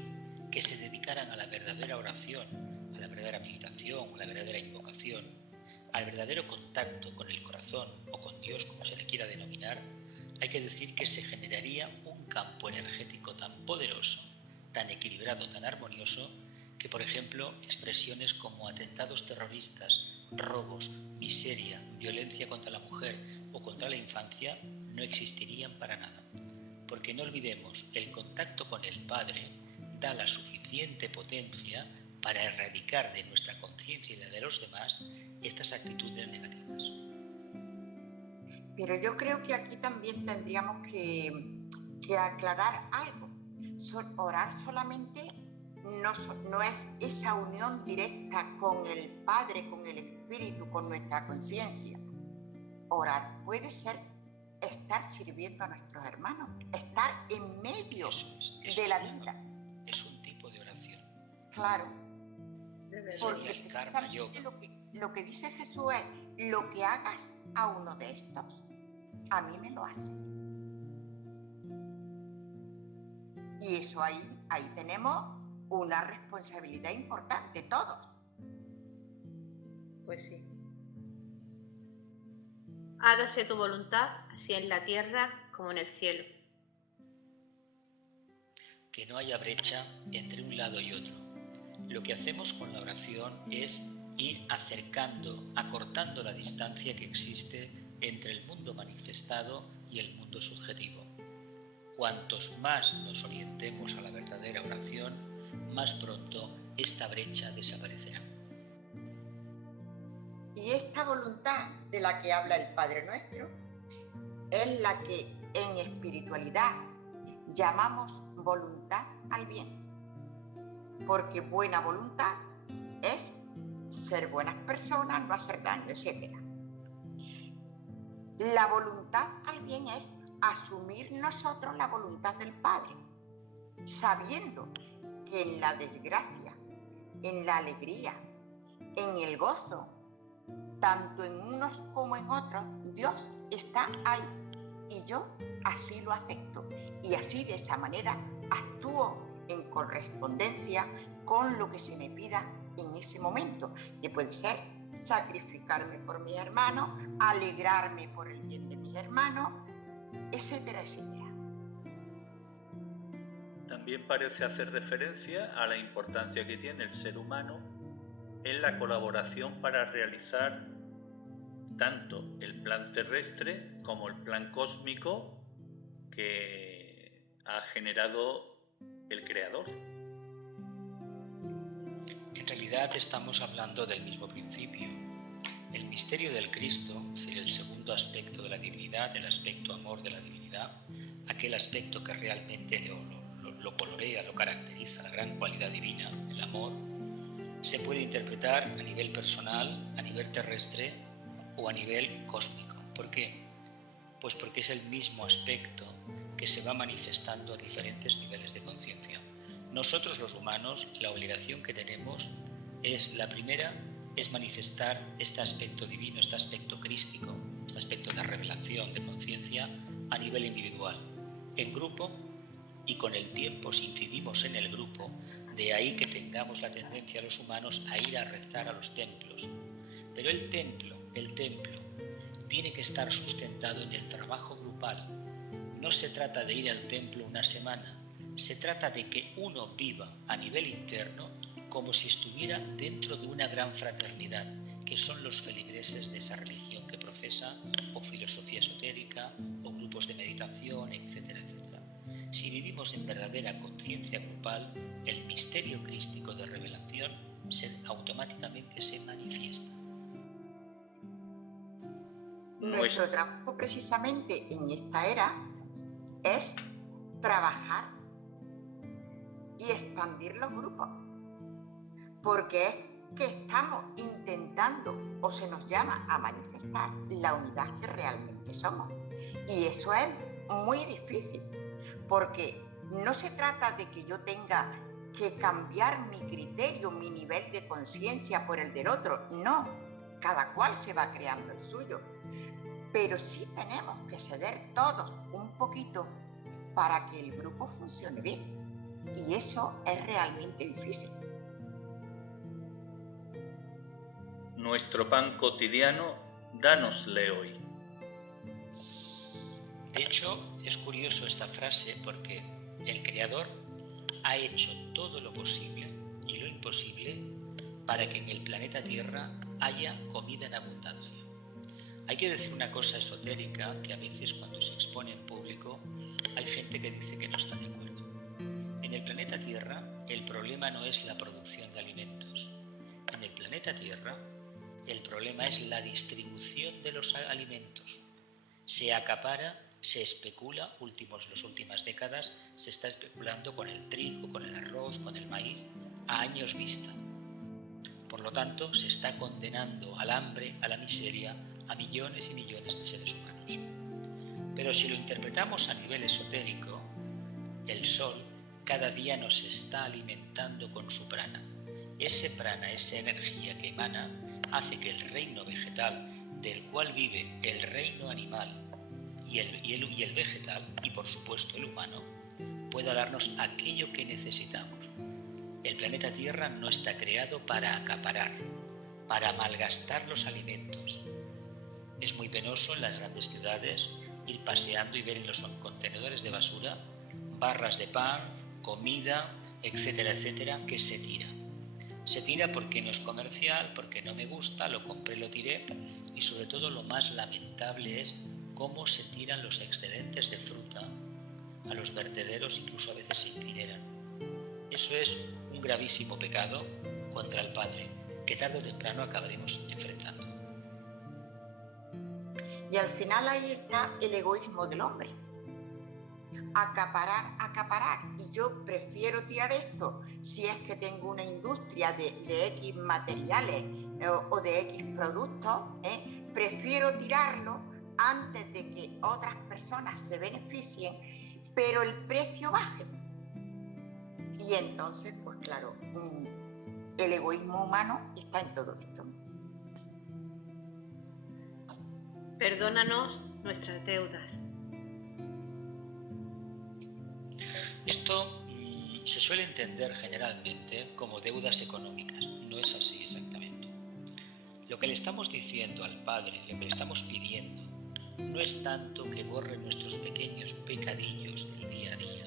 que se dedicaran a la verdadera oración, a la verdadera meditación, a la verdadera invocación, al verdadero contacto con el corazón o con Dios, como se le quiera denominar, hay que decir que se generaría un campo energético tan poderoso, tan equilibrado, tan armonioso, que por ejemplo expresiones como atentados terroristas, robos, miseria, violencia contra la mujer o contra la infancia no existirían para nada. Porque no olvidemos, el contacto con el Padre da la suficiente potencia para erradicar de nuestra conciencia y la de los demás estas actitudes negativas. Pero yo creo que aquí también tendríamos que aclarar algo. Orar solamente no es esa unión directa con el Padre, con el Espíritu, con nuestra conciencia. Orar puede ser estar sirviendo a nuestros hermanos, estar en medio de la vida. Es un tipo de oración. Claro, porque precisamente lo que dice Jesús es: lo que hagas a uno de estos, a mí me lo hace. Y eso ahí tenemos una responsabilidad importante todos. Pues sí. Hágase tu voluntad, así en la tierra como en el cielo. Que no haya brecha entre un lado y otro. Lo que hacemos con la oración es ir acercando, acortando la distancia que existe entre el mundo manifestado y el mundo subjetivo. Cuantos más nos orientemos a la verdadera oración, más pronto esta brecha desaparecerá. Y esta voluntad de la que habla el Padre Nuestro es la que en espiritualidad llamamos voluntad al bien. Porque buena voluntad es ser buenas personas, no hacer daño, etc. La voluntad al bien es asumir nosotros la voluntad del Padre, sabiendo que en la desgracia, en la alegría, en el gozo, tanto en unos como en otros, Dios está ahí y yo así lo acepto y así de esa manera actúo en correspondencia con lo que se me pida en ese momento, que puede ser sacrificarme por mis hermanos, alegrarme por el bien de mis hermanos, etcétera, etcétera. También parece hacer referencia a la importancia que tiene el ser humano en la colaboración para realizar tanto el plan terrestre como el plan cósmico que ha generado el Creador. En realidad estamos hablando del mismo principio. El misterio del Cristo, es decir, el segundo aspecto de la divinidad, el aspecto amor de la divinidad, aquel aspecto que realmente lo colorea, lo caracteriza, la gran cualidad divina, el amor, se puede interpretar a nivel personal, a nivel terrestre o a nivel cósmico. ¿Por qué? Pues porque es el mismo aspecto que se va manifestando a diferentes niveles de conciencia. Nosotros los humanos, la obligación que tenemos es, la primera, es manifestar este aspecto divino, este aspecto crístico, este aspecto de revelación, de conciencia a nivel individual, en grupo y con el tiempo, si incidimos en el grupo, de ahí que tengamos la tendencia los humanos a ir a rezar a los templos. Pero el templo tiene que estar sustentado en el trabajo grupal. No se trata de ir al templo una semana, se trata de que uno viva a nivel interno como si estuviera dentro de una gran fraternidad, que son los feligreses de esa religión que profesa, o filosofía esotérica, o grupos de meditación, etcétera, etcétera. Si vivimos en verdadera conciencia grupal, el misterio crístico de revelación automáticamente se manifiesta. Nuestro trabajo precisamente en esta era es trabajar y expandir los grupos, porque es que estamos intentando o se nos llama a manifestar la unidad que realmente somos, y eso es muy difícil, porque no se trata de que yo tenga que cambiar mi criterio, mi nivel de conciencia por el del otro, no, cada cual se va creando el suyo, pero sí tenemos que ceder todos un poquito para que el grupo funcione bien. Y eso es realmente difícil. Nuestro pan cotidiano, dánosle hoy. De hecho, es curioso esta frase porque el Creador ha hecho todo lo posible y lo imposible para que en el planeta Tierra haya comida en abundancia. Hay que decir una cosa esotérica que a veces cuando se expone en público hay gente que dice que no está de acuerdo. En el planeta Tierra el problema no es la producción de alimentos. En el planeta Tierra el problema es la distribución de los alimentos. Se acapara, se especula, las últimas décadas se está especulando con el trigo, con el arroz, con el maíz, a años vista. Por lo tanto, se está condenando al hambre, a la miseria, a millones y millones de seres humanos. Pero si lo interpretamos a nivel esotérico, el sol cada día nos está alimentando con su prana. Ese prana, esa energía que emana, hace que el reino vegetal, del cual vive el reino animal y el vegetal, y por supuesto el humano, pueda darnos aquello que necesitamos. El planeta Tierra no está creado para acaparar, para malgastar los alimentos. Es muy penoso en las grandes ciudades ir paseando y ver en los contenedores de basura barras de pan, comida, etcétera, etcétera, que se tira. Se tira porque no es comercial, porque no me gusta, lo compré, lo tiré, y sobre todo lo más lamentable es cómo se tiran los excedentes de fruta a los vertederos, incluso a veces se incineran. Eso es un gravísimo pecado contra el Padre, que tarde o temprano acabaremos enfrentando. Y al final ahí está el egoísmo del hombre. Acaparar, y yo prefiero tirar esto si es que tengo una industria de X materiales o de X productos, prefiero tirarlo antes de que otras personas se beneficien, pero el precio baje. Y entonces, pues claro, el egoísmo humano está en todo esto. Perdónanos nuestras deudas. Esto se suele entender generalmente como deudas económicas. No es así exactamente. Lo que le estamos diciendo al Padre, lo que le estamos pidiendo, no es tanto que borre nuestros pequeños pecadillos del día a día,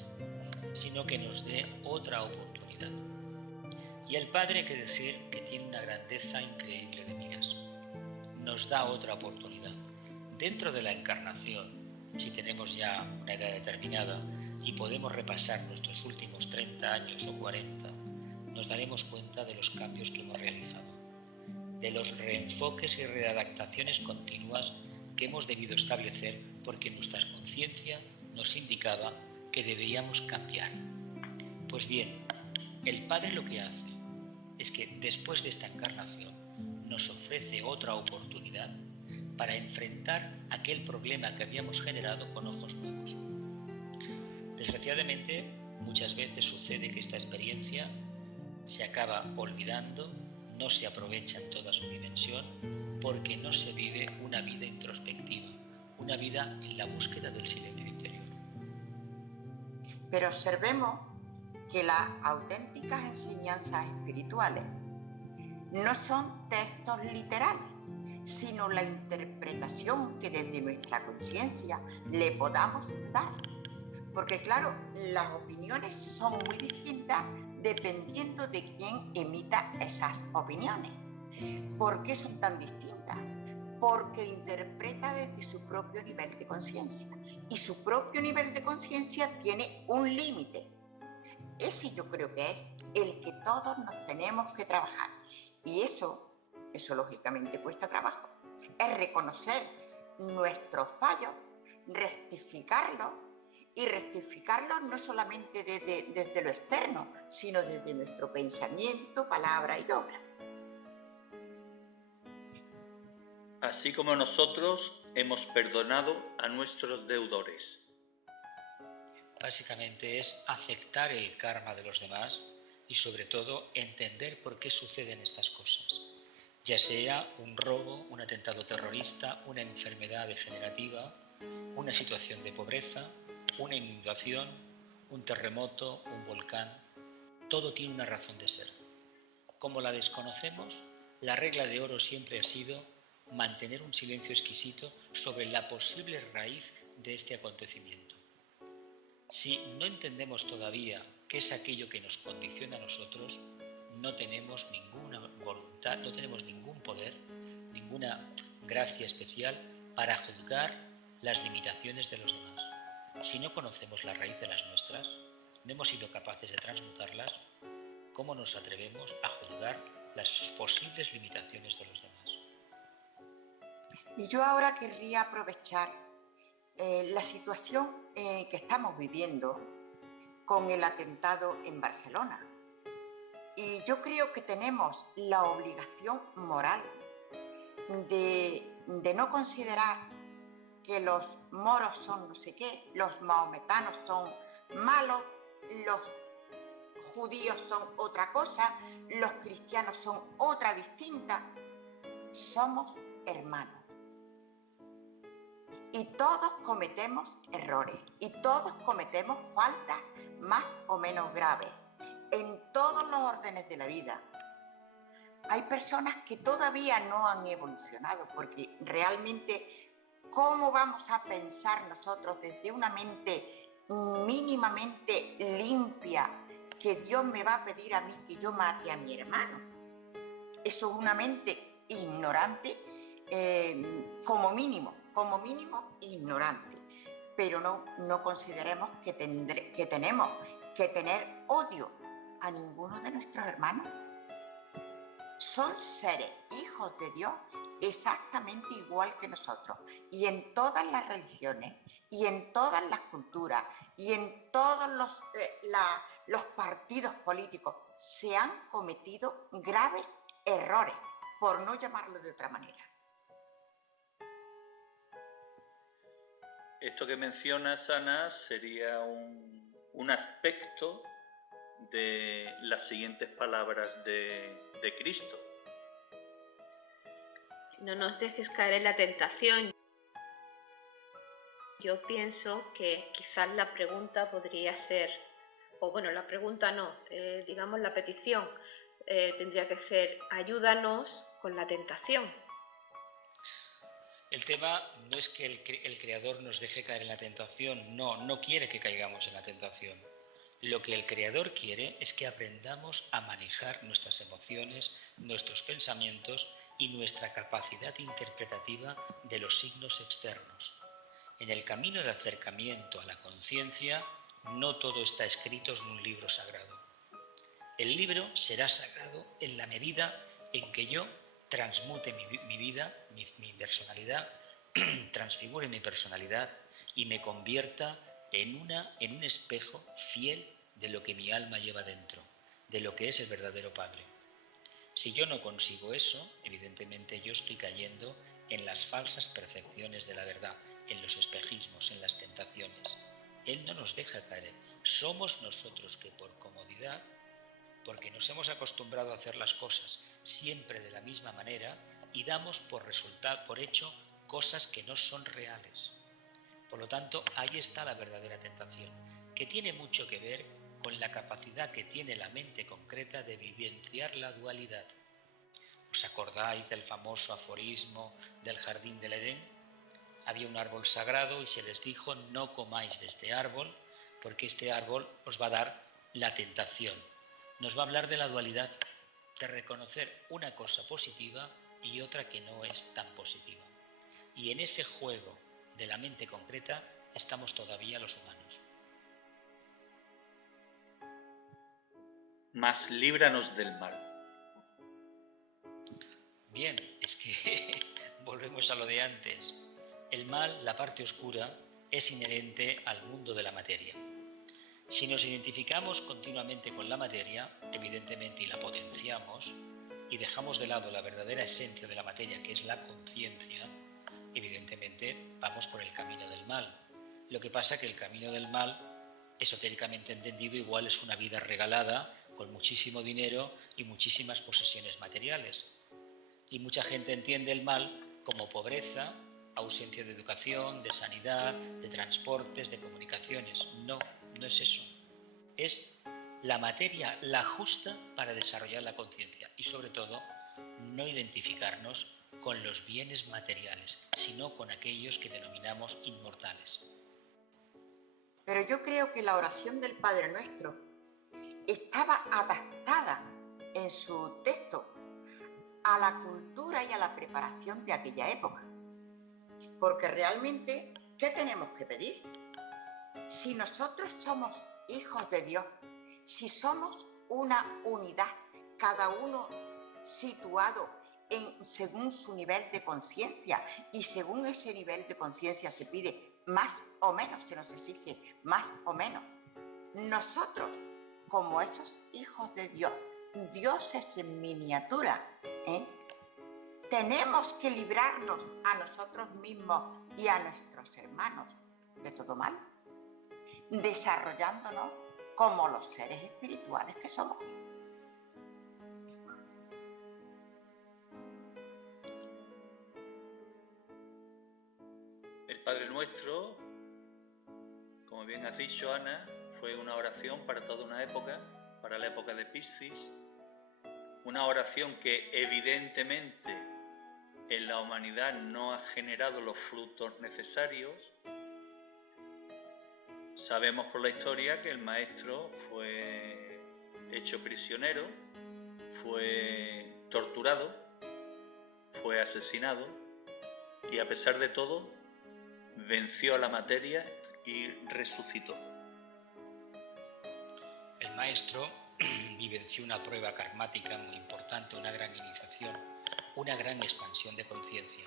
sino que nos dé otra oportunidad. Y el Padre, hay que decir que tiene una grandeza increíble de miras. Nos da otra oportunidad. Dentro de la encarnación, si tenemos ya una edad determinada y podemos repasar nuestros últimos 30 años o 40, nos daremos cuenta de los cambios que hemos realizado, de los reenfoques y readaptaciones continuas que hemos debido establecer porque nuestra conciencia nos indicaba que deberíamos cambiar. Pues bien, el Padre lo que hace es que después de esta encarnación nos ofrece otra oportunidad para enfrentar aquel problema que habíamos generado con ojos nuevos. Desgraciadamente, muchas veces sucede que esta experiencia se acaba olvidando, no se aprovecha en toda su dimensión, porque no se vive una vida introspectiva, una vida en la búsqueda del silencio interior. Pero observemos que las auténticas enseñanzas espirituales no son textos literales, sino la interpretación que desde nuestra conciencia le podamos dar. Porque claro, las opiniones son muy distintas dependiendo de quién emita esas opiniones. ¿Por qué son tan distintas? Porque interpreta desde su propio nivel de conciencia. Y su propio nivel de conciencia tiene un límite. Ese yo creo que es el que todos nos tenemos que trabajar. Y eso lógicamente cuesta trabajo. Es reconocer nuestros fallos, rectificarlos, y rectificarlos no solamente desde lo externo, sino desde nuestro pensamiento, palabra y obra. Así como nosotros hemos perdonado a nuestros deudores. Básicamente es aceptar el karma de los demás y sobre todo entender por qué suceden estas cosas. Ya sea un robo, un atentado terrorista, una enfermedad degenerativa, una situación de pobreza, una inundación, un terremoto, un volcán, todo tiene una razón de ser. Como la desconocemos, la regla de oro siempre ha sido mantener un silencio exquisito sobre la posible raíz de este acontecimiento. Si no entendemos todavía qué es aquello que nos condiciona a nosotros, no tenemos ninguna voluntad, no tenemos ningún poder, ninguna gracia especial para juzgar las limitaciones de los demás. Si no conocemos la raíz de las nuestras, no hemos sido capaces de transmutarlas, ¿cómo nos atrevemos a juzgar las posibles limitaciones de los demás? Y yo ahora querría aprovechar la situación que estamos viviendo con el atentado en Barcelona. Y yo creo que tenemos la obligación moral de no considerar que los moros son no sé qué, los mahometanos son malos, los judíos son otra cosa, los cristianos son otra distinta. Somos hermanos. Y todos cometemos errores y todos cometemos faltas más o menos graves en todos los órdenes de la vida. Hay personas que todavía no han evolucionado porque realmente ¿cómo vamos a pensar nosotros desde una mente mínimamente limpia que Dios me va a pedir a mí que yo mate a mi hermano? Eso es una mente ignorante, como mínimo ignorante. Pero no consideremos que tenemos que tener odio a ninguno de nuestros hermanos. Son seres, hijos de Dios, exactamente igual que nosotros. Y en todas las religiones, y en todas las culturas, y en todos los partidos políticos, se han cometido graves errores, por no llamarlo de otra manera. Esto que mencionas, Ana, sería un aspecto de las siguientes palabras de Cristo. No nos dejes caer en la tentación. Yo pienso que quizás la pregunta podría ser, o bueno, la pregunta no, digamos la petición tendría que ser: ayúdanos con la tentación. El tema no es que el Creador nos deje caer en la tentación, no quiere que caigamos en la tentación. Lo que el Creador quiere es que aprendamos a manejar nuestras emociones, nuestros pensamientos y nuestra capacidad interpretativa de los signos externos. En el camino de acercamiento a la conciencia, no todo está escrito en un libro sagrado. El libro será sagrado en la medida en que yo transmute mi vida, mi personalidad, transfigure mi personalidad y me convierta en un espejo fiel de lo que mi alma lleva dentro, de lo que es el verdadero Padre. Si yo no consigo eso, evidentemente yo estoy cayendo en las falsas percepciones de la verdad, en los espejismos, en las tentaciones. Él no nos deja caer. Somos nosotros que por comodidad, porque nos hemos acostumbrado a hacer las cosas siempre de la misma manera y damos por hecho cosas que no son reales. Por lo tanto, ahí está la verdadera tentación, que tiene mucho que ver con la capacidad que tiene la mente concreta de vivenciar la dualidad. ¿Os acordáis del famoso aforismo del jardín del Edén? Había un árbol sagrado y se les dijo: no comáis de este árbol, porque este árbol os va a dar la tentación. Nos va a hablar de la dualidad, de reconocer una cosa positiva y otra que no es tan positiva. Y en ese juego de la mente concreta estamos todavía los humanos. Mas líbranos del mal. Bien, es que volvemos a lo de antes. El mal, la parte oscura, es inherente al mundo de la materia. Si nos identificamos continuamente con la materia, evidentemente, y la potenciamos, y dejamos de lado la verdadera esencia de la materia, que es la conciencia, evidentemente vamos por el camino del mal. Lo que pasa es que el camino del mal, esotéricamente entendido, igual es una vida regalada, con muchísimo dinero y muchísimas posesiones materiales. Y mucha gente entiende el mal como pobreza, ausencia de educación, de sanidad, de transportes, de comunicaciones. No, no es eso. Es la materia, la justa para desarrollar la conciencia y, sobre todo, no identificarnos con los bienes materiales, sino con aquellos que denominamos inmortales. Pero yo creo que la oración del Padre Nuestro estaba adaptada en su texto a la cultura y a la preparación de aquella época. Porque realmente, ¿qué tenemos que pedir? Si nosotros somos hijos de Dios, si somos una unidad, cada uno situado según su nivel de conciencia, y según ese nivel de conciencia se pide más o menos, se nos exige más o menos. Nosotros, como esos hijos de Dios, dioses en miniatura, tenemos que librarnos a nosotros mismos y a nuestros hermanos de todo mal, desarrollándonos como los seres espirituales que somos. El Padre Nuestro, como bien has dicho, Ana, fue una oración para toda una época, para la época de Piscis, una oración que evidentemente en la humanidad no ha generado los frutos necesarios. Sabemos por la historia que el maestro fue hecho prisionero, fue torturado, fue asesinado y a pesar de todo venció a la materia y resucitó. El maestro vivenció una prueba karmática muy importante, una gran iniciación, una gran expansión de conciencia.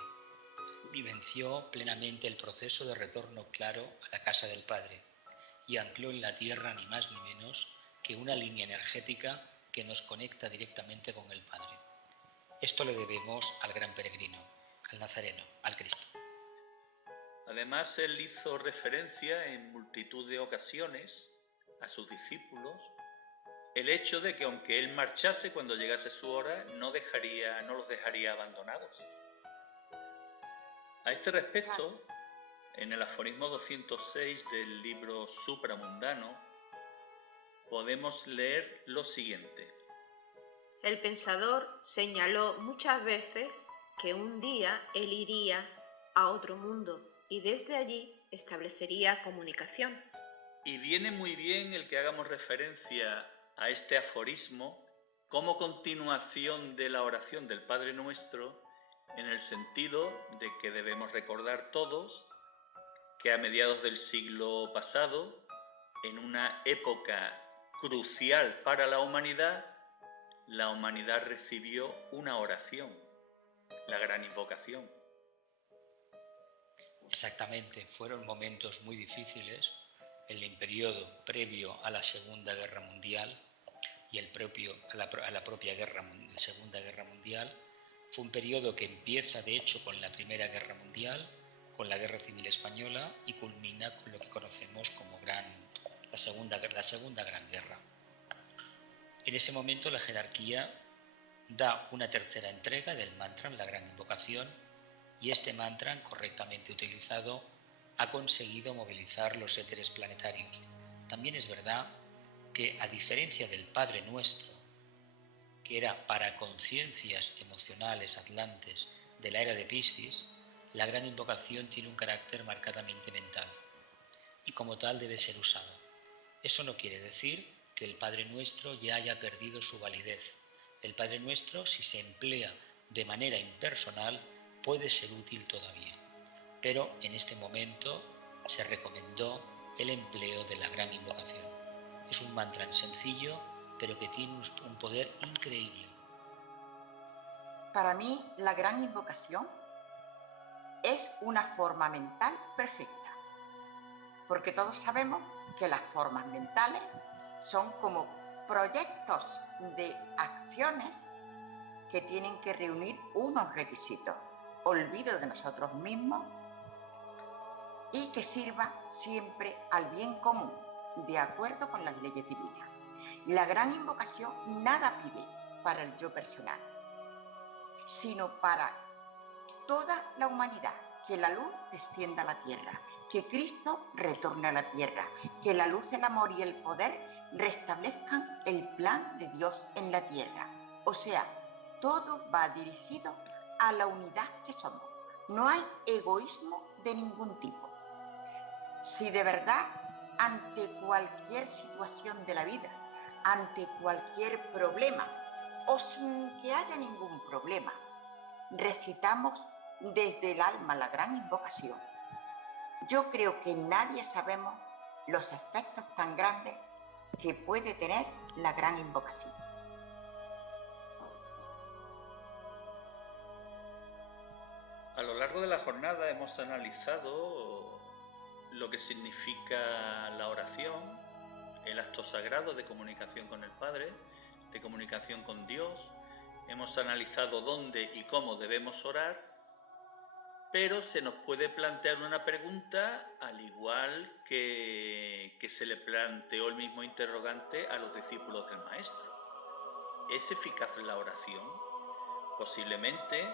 Vivenció plenamente el proceso de retorno claro a la casa del Padre y ancló en la tierra ni más ni menos que una línea energética que nos conecta directamente con el Padre. Esto le debemos al gran peregrino, al Nazareno, al Cristo. Además, él hizo referencia en multitud de ocasiones a sus discípulos el hecho de que aunque él marchase cuando llegase su hora, no los dejaría abandonados. A este respecto, en el aforismo 206 del libro Supramundano, podemos leer lo siguiente. El pensador señaló muchas veces que un día él iría a otro mundo y desde allí establecería comunicación. Y viene muy bien el que hagamos referencia a este aforismo como continuación de la oración del Padre Nuestro, en el sentido de que debemos recordar todos que a mediados del siglo pasado, en una época crucial para la humanidad recibió una oración, la gran invocación. Exactamente, fueron momentos muy difíciles en el periodo previo a la Segunda Guerra Mundial y a la propia Segunda Guerra Mundial. Fue un periodo que empieza, de hecho, con la Primera Guerra Mundial, con la Guerra Civil Española, y culmina con lo que conocemos como la Segunda Gran Guerra. En ese momento la jerarquía da una tercera entrega del mantra, la gran invocación, y este mantra, correctamente utilizado, ha conseguido movilizar los éteres planetarios. También es verdad que, a diferencia del Padre Nuestro, que era para conciencias emocionales atlantes de la era de Piscis, la gran invocación tiene un carácter marcadamente mental y como tal debe ser usada. Eso no quiere decir que el Padre Nuestro ya haya perdido su validez. El Padre Nuestro, si se emplea de manera impersonal, puede ser útil todavía. Pero en este momento se recomendó el empleo de la gran invocación. Es un mantra sencillo, pero que tiene un poder increíble. Para mí, la gran invocación es una forma mental perfecta, porque todos sabemos que las formas mentales son como proyectos de acciones que tienen que reunir unos requisitos, olvido de nosotros mismos y que sirva siempre al bien común, de acuerdo con las leyes divinas. La gran invocación nada pide para el yo personal, sino para toda la humanidad, que la luz descienda a la tierra, que Cristo retorne a la tierra, que la luz, el amor y el poder restablezcan el plan de Dios en la tierra. O sea, todo va dirigido a la unidad que somos. No hay egoísmo de ningún tipo. Si de verdad, ante cualquier situación de la vida, ante cualquier problema o sin que haya ningún problema, recitamos desde el alma la gran invocación, yo creo que nadie sabemos los efectos tan grandes que puede tener la gran invocación. A lo largo de la jornada hemos analizado lo que significa la oración, el acto sagrado de comunicación con el Padre, de comunicación con Dios. Hemos analizado dónde y cómo debemos orar, pero se nos puede plantear una pregunta al igual que se le planteó el mismo interrogante a los discípulos del Maestro. ¿Es eficaz la oración? Posiblemente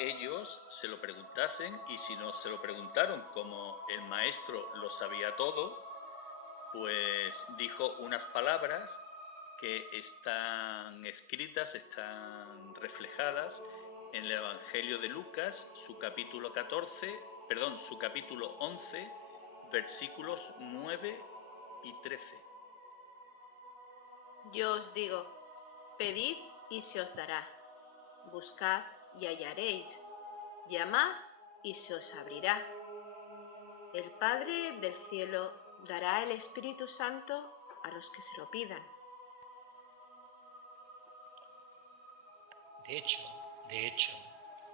ellos se lo preguntasen, y si no se lo preguntaron, como el Maestro lo sabía todo, pues dijo unas palabras que están escritas, están reflejadas en el Evangelio de Lucas, su capítulo 11, versículos 9 y 13. Yo os digo, pedid y se os dará, buscad y hallaréis, llamad y se os abrirá. El Padre del cielo dará el Espíritu Santo a los que se lo pidan. De hecho,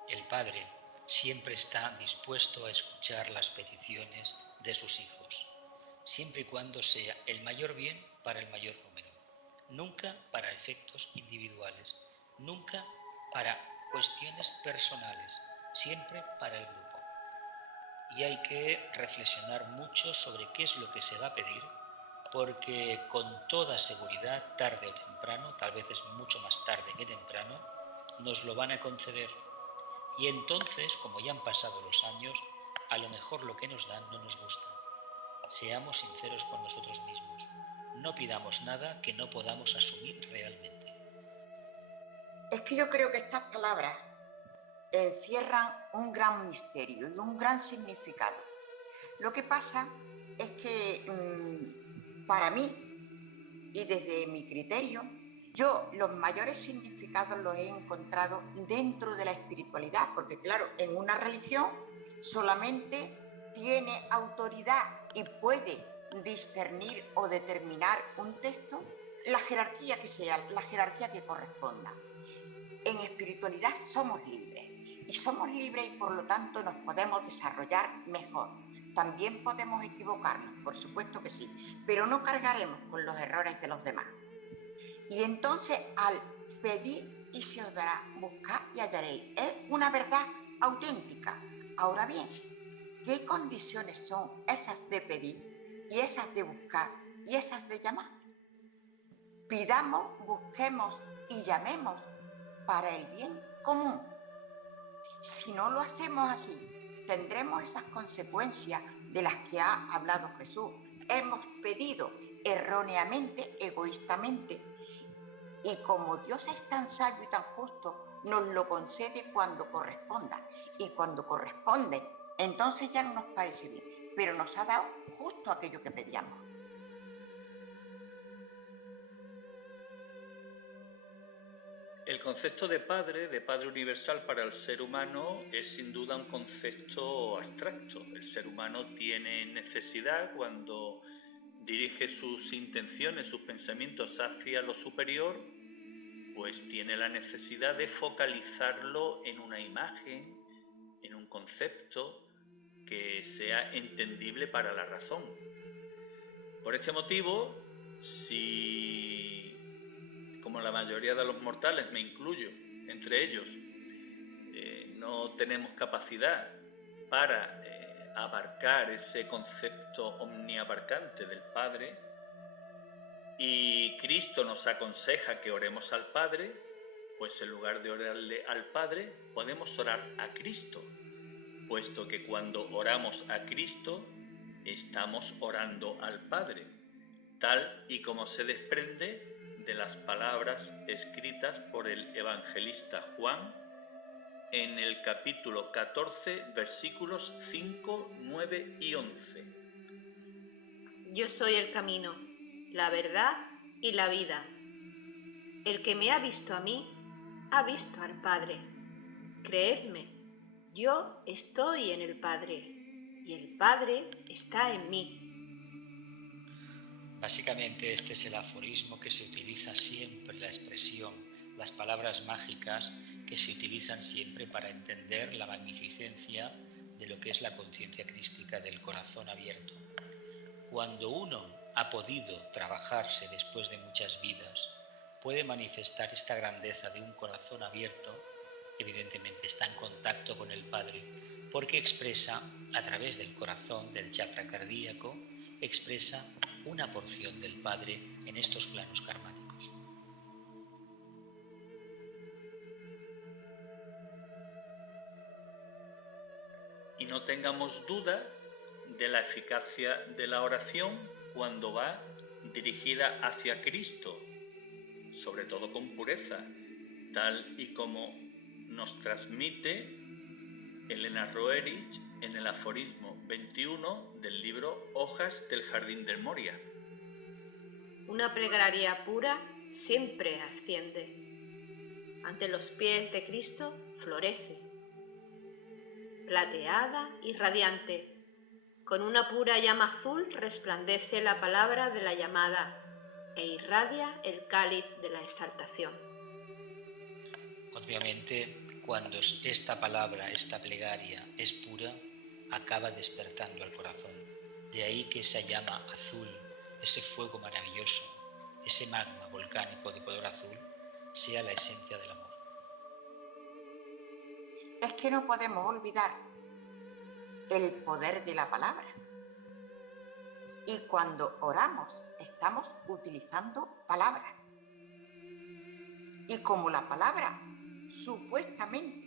el Padre siempre está dispuesto a escuchar las peticiones de sus hijos, siempre y cuando sea el mayor bien para el mayor número, nunca para efectos individuales, nunca para cuestiones personales, siempre para el grupo. Y hay que reflexionar mucho sobre qué es lo que se va a pedir, porque con toda seguridad, tarde o temprano, tal vez es mucho más tarde que temprano, nos lo van a conceder. Y entonces, como ya han pasado los años, a lo mejor lo que nos dan no nos gusta. Seamos sinceros con nosotros mismos. No pidamos nada que no podamos asumir realmente. Es que yo creo que estas palabras encierran un gran misterio y un gran significado. Lo que pasa es que para mí, y desde mi criterio, yo los mayores significados los he encontrado dentro de la espiritualidad, porque claro, en una religión solamente tiene autoridad y puede discernir o determinar un texto, la jerarquía que sea, la jerarquía que corresponda. En espiritualidad somos libres y somos libres y por lo tanto nos podemos desarrollar mejor. También podemos equivocarnos, por supuesto que sí, pero no cargaremos con los errores de los demás. Y entonces al pedir y se os dará, buscad y hallaréis, es una verdad auténtica. Ahora bien, ¿qué condiciones son esas de pedir y esas de buscar y esas de llamar? Pidamos, busquemos y llamemos para el bien común. Si no lo hacemos así, tendremos esas consecuencias de las que ha hablado Jesús. Hemos pedido erróneamente, egoístamente, y como Dios es tan sabio y tan justo, nos lo concede cuando corresponda. Y cuando corresponde, entonces ya no nos parece bien, pero nos ha dado justo aquello que pedíamos. El concepto de Padre universal para el ser humano, es sin duda un concepto abstracto. El ser humano tiene necesidad, cuando dirige sus intenciones, sus pensamientos hacia lo superior, pues tiene la necesidad de focalizarlo en una imagen, en un concepto que sea entendible para la razón. Por este motivo, si, como la mayoría de los mortales, me incluyo entre ellos, no tenemos capacidad para abarcar ese concepto omniabarcante del Padre, y Cristo nos aconseja que oremos al Padre, pues en lugar de orarle al Padre, podemos orar a Cristo, puesto que cuando oramos a Cristo, estamos orando al Padre, tal y como se desprende de las palabras escritas por el evangelista Juan en el capítulo 14, versículos 5, 9 y 11. Yo soy el camino, la verdad y la vida. El que me ha visto a mí, ha visto al Padre. Creedme, yo estoy en el Padre, y el Padre está en mí. Básicamente este es el aforismo que se utiliza siempre, la expresión, las palabras mágicas que se utilizan siempre para entender la magnificencia de lo que es la conciencia crística del corazón abierto. Cuando uno ha podido trabajarse después de muchas vidas, puede manifestar esta grandeza de un corazón abierto, evidentemente está en contacto con el Padre, porque expresa a través del corazón, del chakra cardíaco, expresa una porción del Padre en estos planos karmáticos. Y no tengamos duda de la eficacia de la oración cuando va dirigida hacia Cristo, sobre todo con pureza, tal y como nos transmite Elena Roerich en el aforismo 21 del libro Hojas del Jardín del Moria. Una plegaria pura siempre asciende. Ante los pies de Cristo florece, plateada y radiante. Con una pura llama azul resplandece la palabra de la llamada e irradia el cáliz de la exaltación. Obviamente, cuando esta palabra, esta plegaria es pura, acaba despertando al corazón. De ahí que esa llama azul, ese fuego maravilloso, ese magma volcánico de color azul, sea la esencia del amor. Es que no podemos olvidar el poder de la palabra. Y cuando oramos, estamos utilizando palabras. Y como la palabra, supuestamente,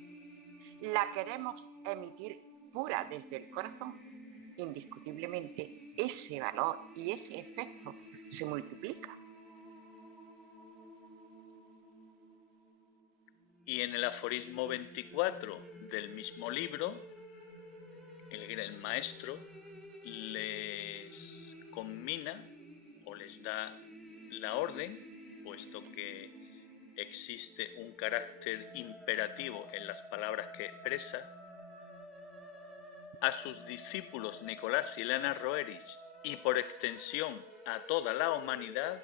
la queremos emitir pura desde el corazón, indiscutiblemente ese valor y ese efecto se multiplica. Y en el aforismo 24 del mismo libro, el gran maestro les conmina o les da la orden, puesto que existe un carácter imperativo en las palabras que expresa, a sus discípulos Nicolás y Elena Roerich y por extensión a toda la humanidad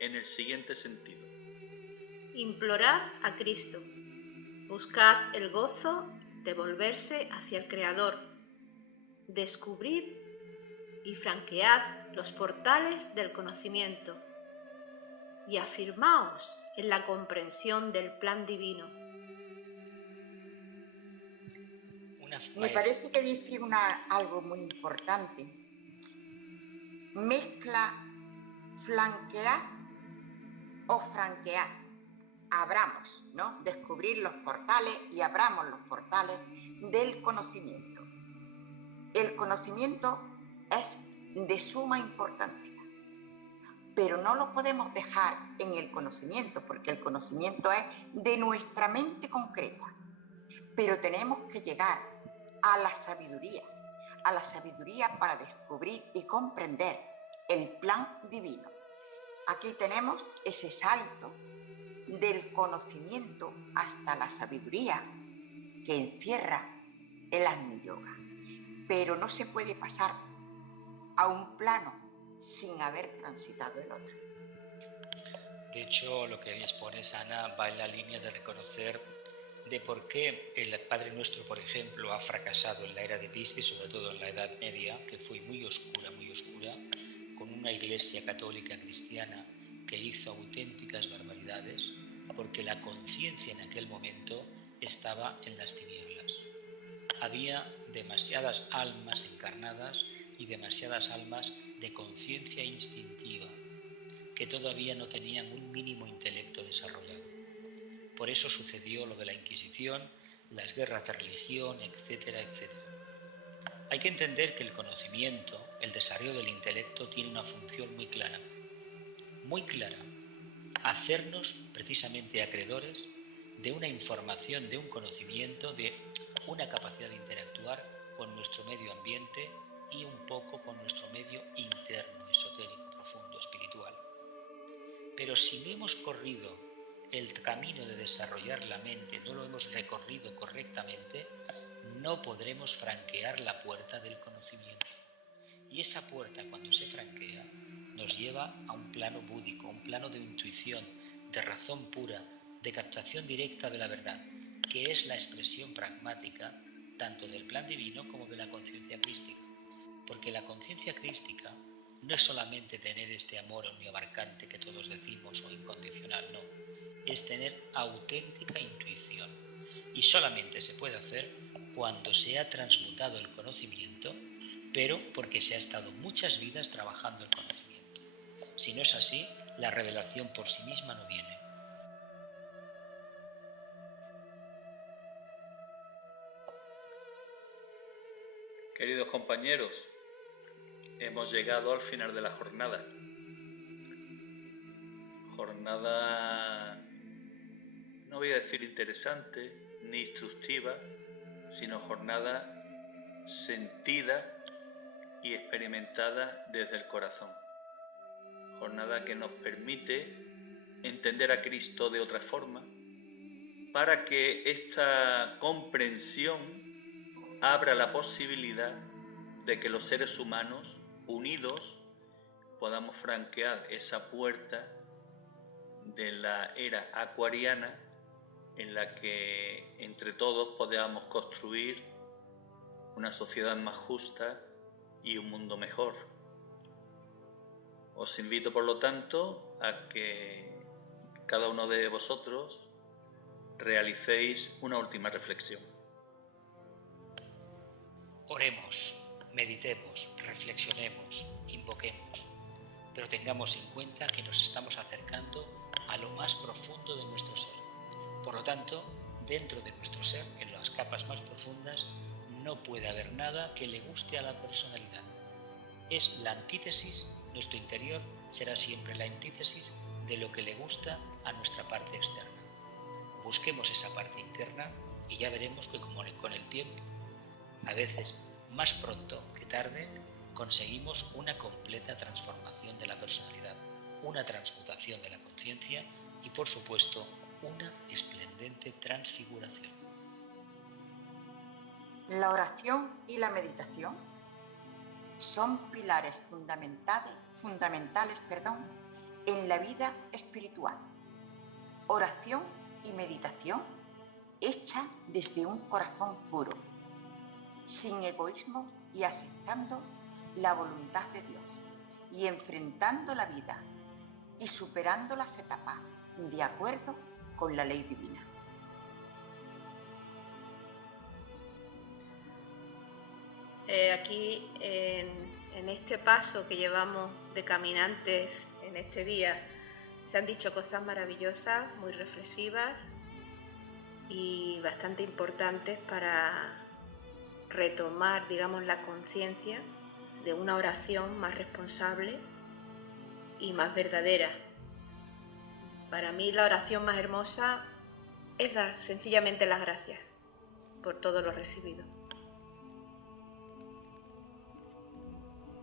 en el siguiente sentido. Implorad a Cristo, buscad el gozo de volverse hacia el Creador, descubrid y franquead los portales del conocimiento y afirmaos en la comprensión del plan divino. Me parece que dice algo muy importante. Mezcla flanquear o franquear. Abramos, ¿no? Descubrir los portales y abramos los portales del conocimiento. El conocimiento es de suma importancia, pero no lo podemos dejar en el conocimiento, porque el conocimiento es de nuestra mente concreta. Pero tenemos que llegar a la sabiduría para descubrir y comprender el plan divino. Aquí tenemos ese salto del conocimiento hasta la sabiduría que encierra el Agni Yoga. Pero no se puede pasar a un plano sin haber transitado el otro. De hecho, lo que expones, Ana, va en la línea de reconocer de por qué el Padre Nuestro, por ejemplo, ha fracasado en la era de Piscis, sobre todo en la Edad Media, que fue muy oscura, con una iglesia católica cristiana que hizo auténticas barbaridades, porque la conciencia en aquel momento estaba en las tinieblas. Había demasiadas almas encarnadas y demasiadas almas de conciencia instintiva que todavía no tenían un mínimo intelecto desarrollado. Por eso sucedió lo de la Inquisición, las guerras de religión, etcétera, etcétera. Hay que entender que el conocimiento, el desarrollo del intelecto, tiene una función muy clara, hacernos precisamente acreedores de una información, de un conocimiento, de una capacidad de interactuar con nuestro medio ambiente y un poco con nuestro medio interno, esotérico, profundo, espiritual. Pero si no hemos corrido el camino de desarrollar la mente, no lo hemos recorrido correctamente, no podremos franquear la puerta del conocimiento. Y esa puerta, cuando se franquea, nos lleva a un plano búdico, un plano de intuición, de razón pura, de captación directa de la verdad, que es la expresión pragmática tanto del plan divino como de la conciencia crística. Porque la conciencia crística no es solamente tener este amor omniabarcante que todos decimos o incondicional, no. Es tener auténtica intuición. Y solamente se puede hacer cuando se ha transmutado el conocimiento, pero porque se ha estado muchas vidas trabajando el conocimiento. Si no es así, la revelación por sí misma no viene. Queridos compañeros, hemos llegado al final de la jornada. Jornada, no voy a decir interesante ni instructiva, sino jornada sentida y experimentada desde el corazón. Jornada que nos permite entender a Cristo de otra forma, para que esta comprensión abra la posibilidad de que los seres humanos, unidos, podamos franquear esa puerta de la era acuariana en la que entre todos podamos construir una sociedad más justa y un mundo mejor. Os invito, por lo tanto, a que cada uno de vosotros realicéis una última reflexión. Oremos, meditemos, reflexionemos, invoquemos, pero tengamos en cuenta que nos estamos acercando a lo más profundo de nuestro ser. Por lo tanto, dentro de nuestro ser, en las capas más profundas, no puede haber nada que le guste a la personalidad. Es la antítesis, nuestro interior será siempre la antítesis de lo que le gusta a nuestra parte externa. Busquemos esa parte interna y ya veremos que con el tiempo, a veces más pronto que tarde, conseguimos una completa transformación de la personalidad, una transmutación de la conciencia y, por supuesto, una esplendente transfiguración. La oración y la meditación son pilares fundamentales, en la vida espiritual. Oración y meditación hecha desde un corazón puro, sin egoísmo y aceptando la voluntad de Dios y enfrentando la vida y superando las etapas de acuerdo con la ley divina. Aquí en este paso que llevamos de caminantes en este día se han dicho cosas maravillosas, muy reflexivas y bastante importantes para retomar, digamos, la conciencia de una oración más responsable y más verdadera. Para mí la oración más hermosa es dar sencillamente las gracias por todo lo recibido.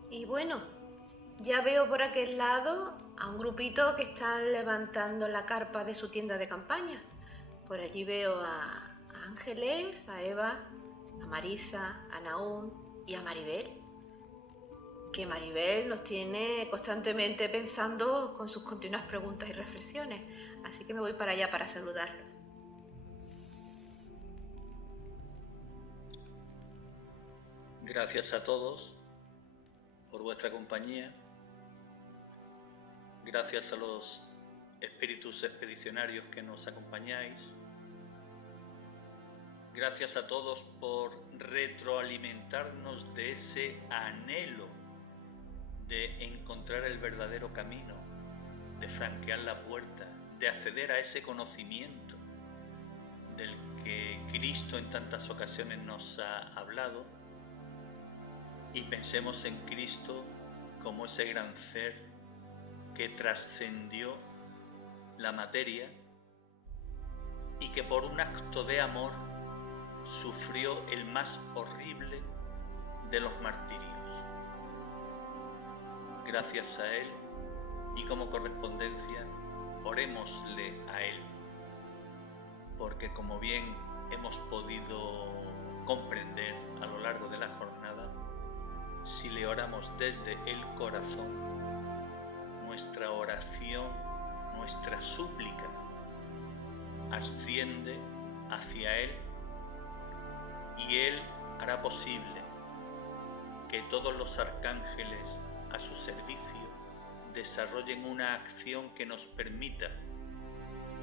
Y bueno, ya veo por aquel lado a un grupito que están levantando la carpa de su tienda de campaña. Por allí veo a Ángeles, a Eva, a Marisa, a Naúm y a Maribel. Que Maribel nos tiene constantemente pensando con sus continuas preguntas y reflexiones. Así que me voy para allá para saludarlos. Gracias a todos por vuestra compañía. Gracias a los espíritus expedicionarios que nos acompañáis. Gracias a todos por retroalimentarnos de ese anhelo de encontrar el verdadero camino, de franquear la puerta, de acceder a ese conocimiento del que Cristo en tantas ocasiones nos ha hablado, y pensemos en Cristo como ese gran ser que trascendió la materia y que por un acto de amor sufrió el más horrible de los martirios. Gracias a Él y como correspondencia, orémosle a Él, porque como bien hemos podido comprender a lo largo de la jornada, si le oramos desde el corazón, nuestra oración, nuestra súplica asciende hacia Él y Él hará posible que todos los arcángeles a su servicio desarrollen una acción que nos permita,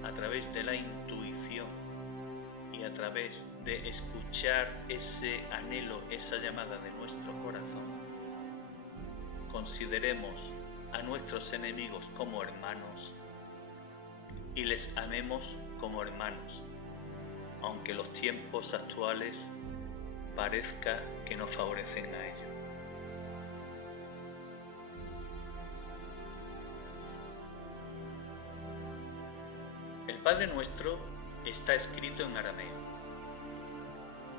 a través de la intuición y a través de escuchar ese anhelo, esa llamada de nuestro corazón, consideremos a nuestros enemigos como hermanos y les amemos como hermanos, aunque los tiempos actuales parezca que no favorecen a ello. El Padre Nuestro está escrito en arameo,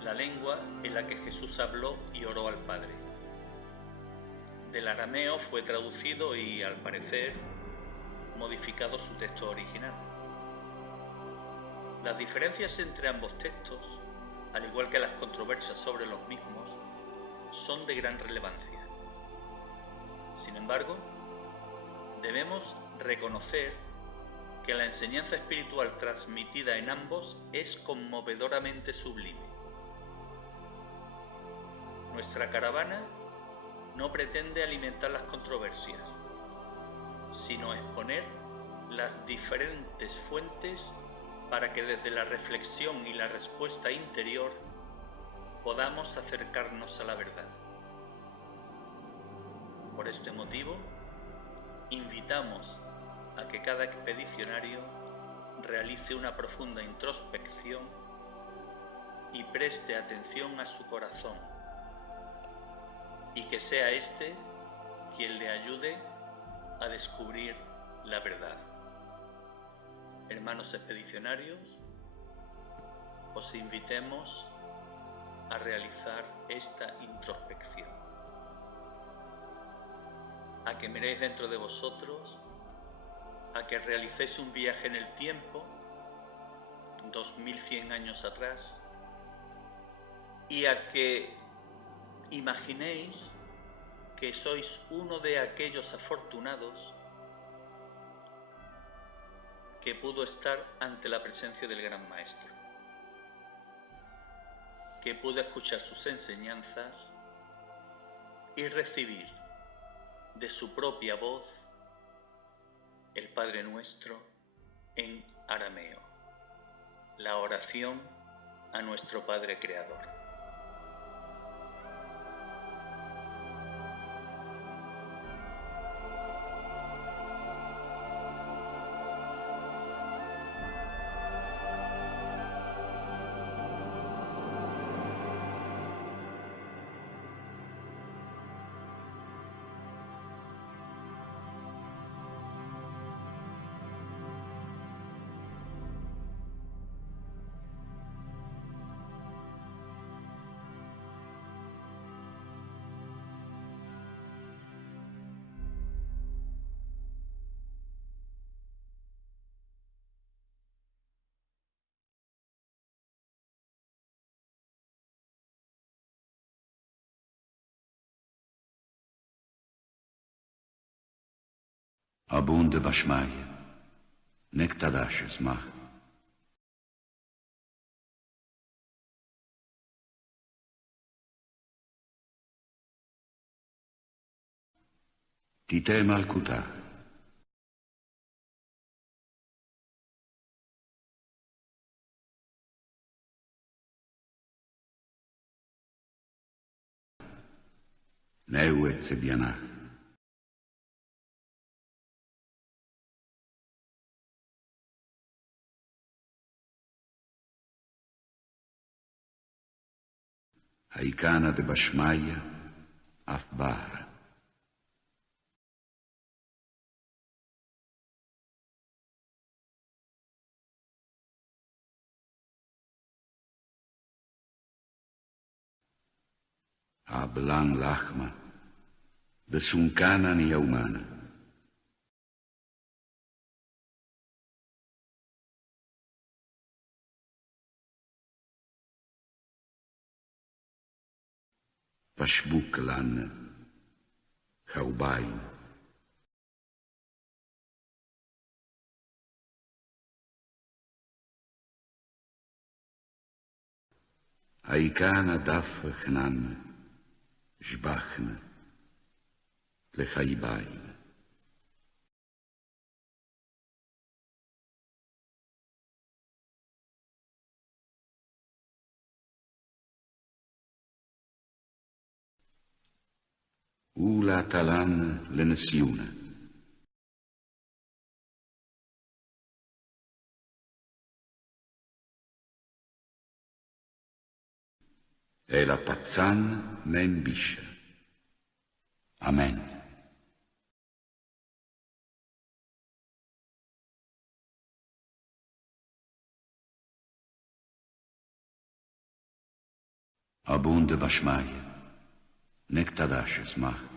la lengua en la que Jesús habló y oró al Padre. Del arameo fue traducido y, al parecer, modificado su texto original. Las diferencias entre ambos textos, al igual que las controversias sobre los mismos, son de gran relevancia. Sin embargo, debemos reconocer que la enseñanza espiritual transmitida en ambos es conmovedoramente sublime. Nuestra caravana no pretende alimentar las controversias, sino exponer las diferentes fuentes para que desde la reflexión y la respuesta interior podamos acercarnos a la verdad. Por este motivo, invitamos a que cada expedicionario realice una profunda introspección y preste atención a su corazón, y que sea éste quien le ayude a descubrir la verdad. Hermanos expedicionarios, os invitemos a realizar esta introspección, a que miréis dentro de vosotros, a que realicéis un viaje en el tiempo, 2100 años atrás, y a que imaginéis que sois uno de aquellos afortunados que pudo estar ante la presencia del Gran Maestro, que pudo escuchar sus enseñanzas y recibir de su propia voz el Padre Nuestro en arameo, la oración a nuestro Padre Creador. Abunde Bashmaya, Nektadash Mah. Tite Malkuta. Neuet Sebianah. Haikana de Bashmaya, Afbara. Ablang Lachma, de Sunkana ni Yaumana. Pashbuklan, Chaubain. Haikana daf Chnan, Jbachna, Lechaibain. Ula talan lenesiuna. E la pazzan men bisha. Amen. Abunde Bashmaya, Nektadash Smach.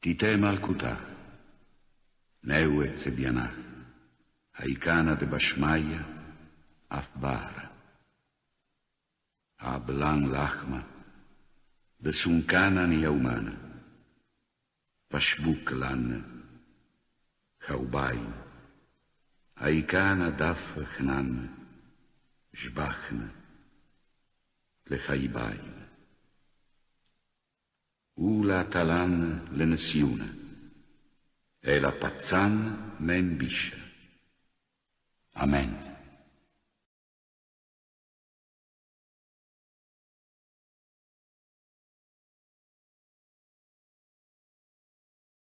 Tite Malkuta, Neuet Sebianah, Haikana de Bashmaya, Afbara. Ablang Lachma, de Sunkana ni Yaumana. Pashbuklan, Chaubain. Haikana daf Chnan, Jbachna, Lechaibain. Ula talan lenesiuna, e la pazzan men bisha. Amen.